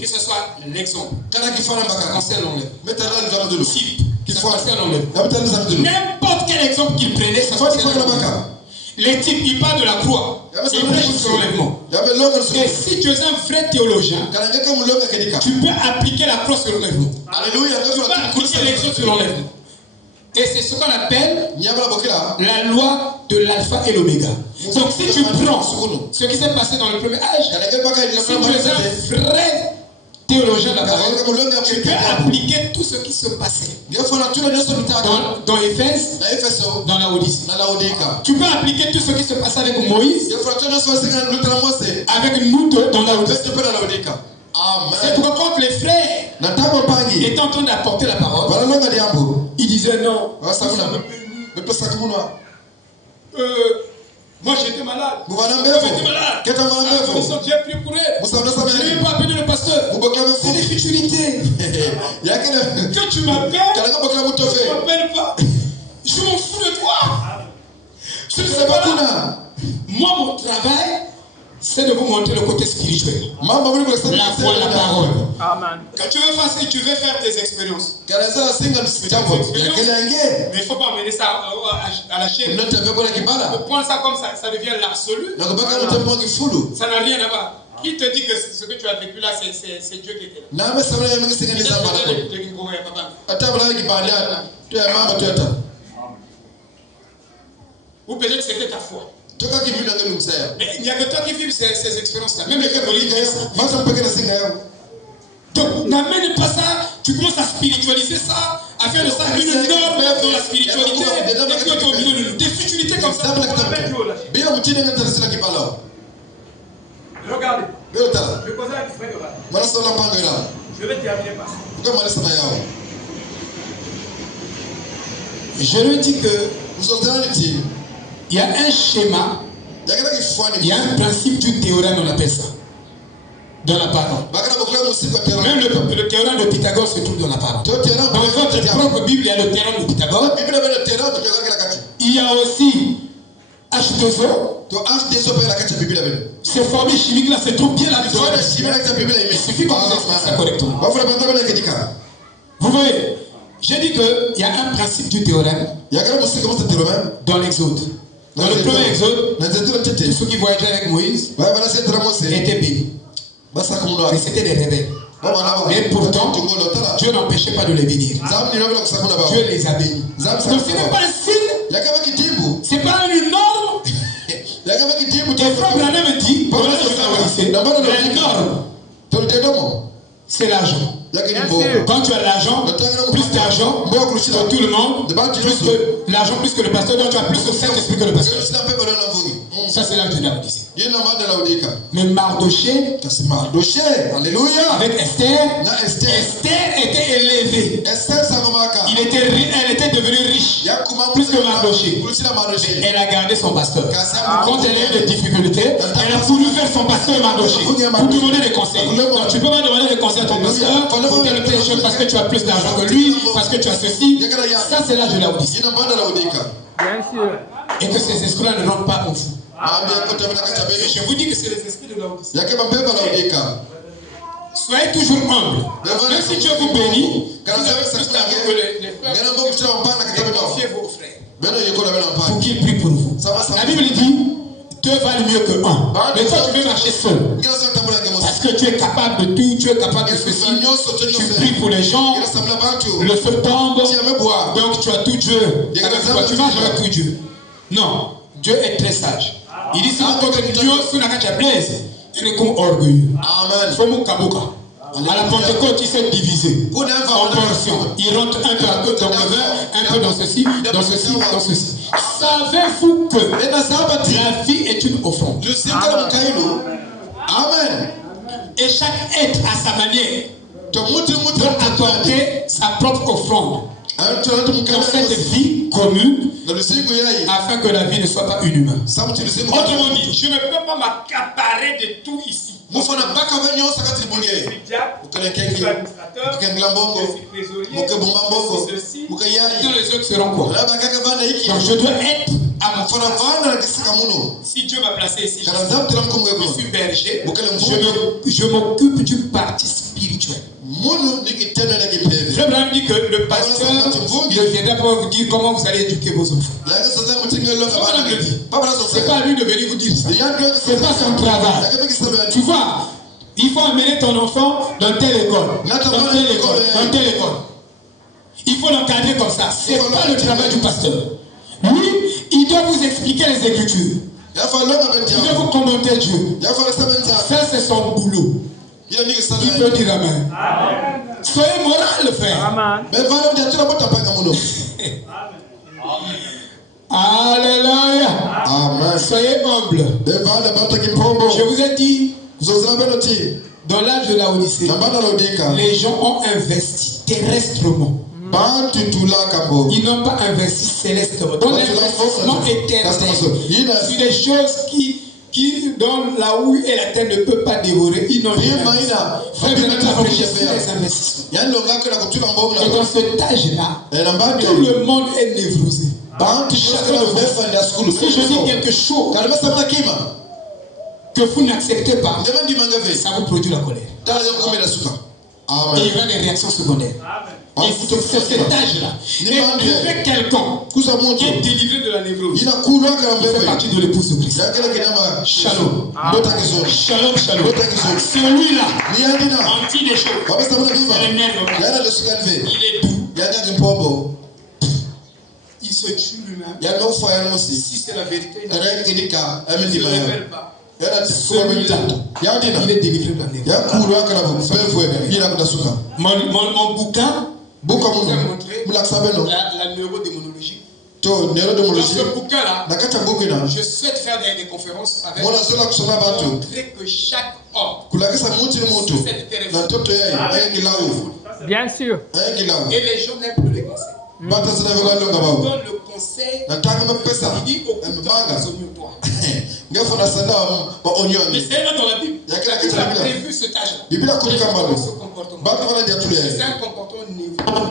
que ce soit l'exemple, concerne l'enlèvement, type, ça concerne l'enlèvement, n'importe quel exemple qu'il prenait, ça concerne l'enlèvement. Les types, ils parlent de la croix, ils prêchent sur l'enlèvement. Et si tu es un vrai théologien, tu peux appliquer la croix sur l'enlèvement. Tu peux appliquer l'exode sur l'enlèvement. Et c'est ce qu'on appelle la loi de l'alpha et l'oméga. Donc si tu prends ce qui s'est passé dans le premier âge, si tu es un vrai théologien de la parole, tu peux appliquer tout ce qui se passait dans Éphèse, dans la Odyssée. Tu peux appliquer tout ce qui se passait avec Moïse, avec nous dans la Odyssée. C'est pourquoi les frères étaient en train d'apporter la parole. Ils disaient non. Moi j'étais malade. J'ai pris pour elle. Je n'ai même pas appelé le pasteur. C'est des futilités. Que tu m'appelles, tu ne m'appelles pas. Je m'en fous de toi. Je ne sais pas. Moi, mon travail, c'est de vous montrer le côté spirituel. La foi, la parole. Amen. Quand tu veux faire ce que tu veux faire tes expériences. Mais il ne faut pas amener ça à la chaîne. Pour prendre ça comme ça devient l'absolu. Ça n'a rien à voir. Qui te dit que ce que tu as vécu là, c'est Dieu qui était là? Ou peut-être que c'était ta foi. Mais il n'y a que toi qui vis ces expériences-là. Même les catholiques vivent ça. Donc, n'amène pas ça. Tu commences à spiritualiser ça, à faire de ça une norme dans la spiritualité. Et puis, tu es au milieu de des futilités comme ça. Regardez. Je vais poser la question. Je vais terminer par ça. Je lui dis que il y a un schéma, il y a un principe du théorème, on appelle ça, dans la parole. Même le théorème de Pythagore se trouve dans la parole. Dans votre propre Bible, il y a le théorème de Pythagore. Il y a aussi H2O. Ces formules chimiques-là se trouvent bien là-dedans. Il suffit qu'on vous explique ça correctement. Vous voyez, j'ai dit qu'il y a un principe du théorème dans l'Exode. Dans le premier Exode, ceux qui voyageaient avec Moïse étaient bénis. Et c'était des rebelles. Et pourtant, Dieu n'empêchait pas de les bénir. Dieu les a bénis. Donc ce n'est pas un signe, ce n'est pas une norme. Et Frère Branham me dit, la norme, c'est l'argent. Quand tu as l'argent, plus d'argent pour tout le monde, plus que l'argent, plus que le pasteur, donc tu as plus de Saint-Esprit que le pasteur. Ça, c'est l'âge de Laodicée. Mais Mardoché, alléluia, avec Esther, Esther était élevée. Elle était devenue riche, plus que Mardoché. Elle a gardé son pasteur. Quand elle a eu des difficultés, elle a voulu faire son pasteur Mardoché pour demander des conseils. Donc tu ne peux pas demander des conseils à ton pasteur pour telle ou telle chose parce que tu as plus d'argent que lui, parce que tu as ceci. Ça, c'est l'âge de Laodicée. Bien sûr. Et que ces esprits-là ne rentrent pas en vous. Je vous dis que c'est les esprits de Laodicée. Soyez toujours humble. Même si Dieu vous bénit, vous avez plus d'argent que les frères. Confiez-vous aux frères pour qu'ils prient pour vous. La Bible dit deux valent mieux que un. Mais toi, tu veux marcher seul. Parce que tu es capable de tout, tu es capable de ceci. Tu pries pour les gens. Le feu tombe. Donc tu as tout Dieu. Tu marches avec tout Dieu. Non, Dieu est très sage. Il dit si vous connaissez Dieu, si vous n'avez pas blaise, il est comme orgueilleux. Amen. Faut mon kaboka. À la Pentecôte, il s'est divisé en portions. Il rentre un peu dans le verre, un peu dans ceci, dans ceci, dans ceci. Savez-vous que la vie est une offrande? Amen. Et chaque être à sa manière doit apporter sa propre offrande dans cette vie commune afin que la vie ne soit pas inhumaine. Autrement dit, je ne peux pas m'accaparer de tout ici. Je suis administrateur, je suis trésorier, je suis ceci. Tous les autres seront quoi? Donc je dois être à mon place. Si Dieu m'a placé ici, je suis berger, je m'occupe d'une partie spirituelle. Je me dis que le pasteur ne viendra pas vous dire comment vous allez éduquer vos enfants. C'est pas à lui de venir vous dire ça. C'est pas son travail. Tu vois, il faut amener ton enfant dans telle école, dans telle école, dans telle école. Il faut l'encadrer comme ça. C'est pas le travail du pasteur. Lui, il doit vous expliquer les Écritures. Il doit vous commenter Dieu. Ça, c'est son boulot. Il peut dire Amen. Soyez moral, frère. Amen. Alléluia. Amen. Soyez humble. Je vous ai dit, dans l'âge de la Odyssée, les gens ont investi terrestrement. Ils n'ont pas investi célestement. Donc l'investissement éternel sur des choses qui dans là où et la terre ne peut pas dévorer, ils n'ont rien investi. Les investissements. Et dans cet âge-là, tout le monde est névrosé. Si je dis quelque chose que vous n'acceptez pas, ça vous produit la colère. Et il y aura des réactions secondaires. Et c'est cet âge-là. Et trouver quelqu'un qui est délivré de la névrose, il fait partie de l'épouse de Christ. Shalom. Shalom, shalom. Celui-là, anti des choses, il est doux. Il se tue lui-même. Si c'est la vérité, il ne se révèle pas. Celui-là, il est délivré de la névrose. Mon bouquin vous a montré la neurodémonologie. Dans ce bouquin-là, je souhaite faire des conférences avec montrer que chaque homme sur cette terre. Bien sûr. Et les gens n'aiment plus les conseils. On donne le conseil, il dit occupe-toi de toi. Mais c'est là dans la Bible. Il a prévu ce tâche. C'est un comportement névrosé.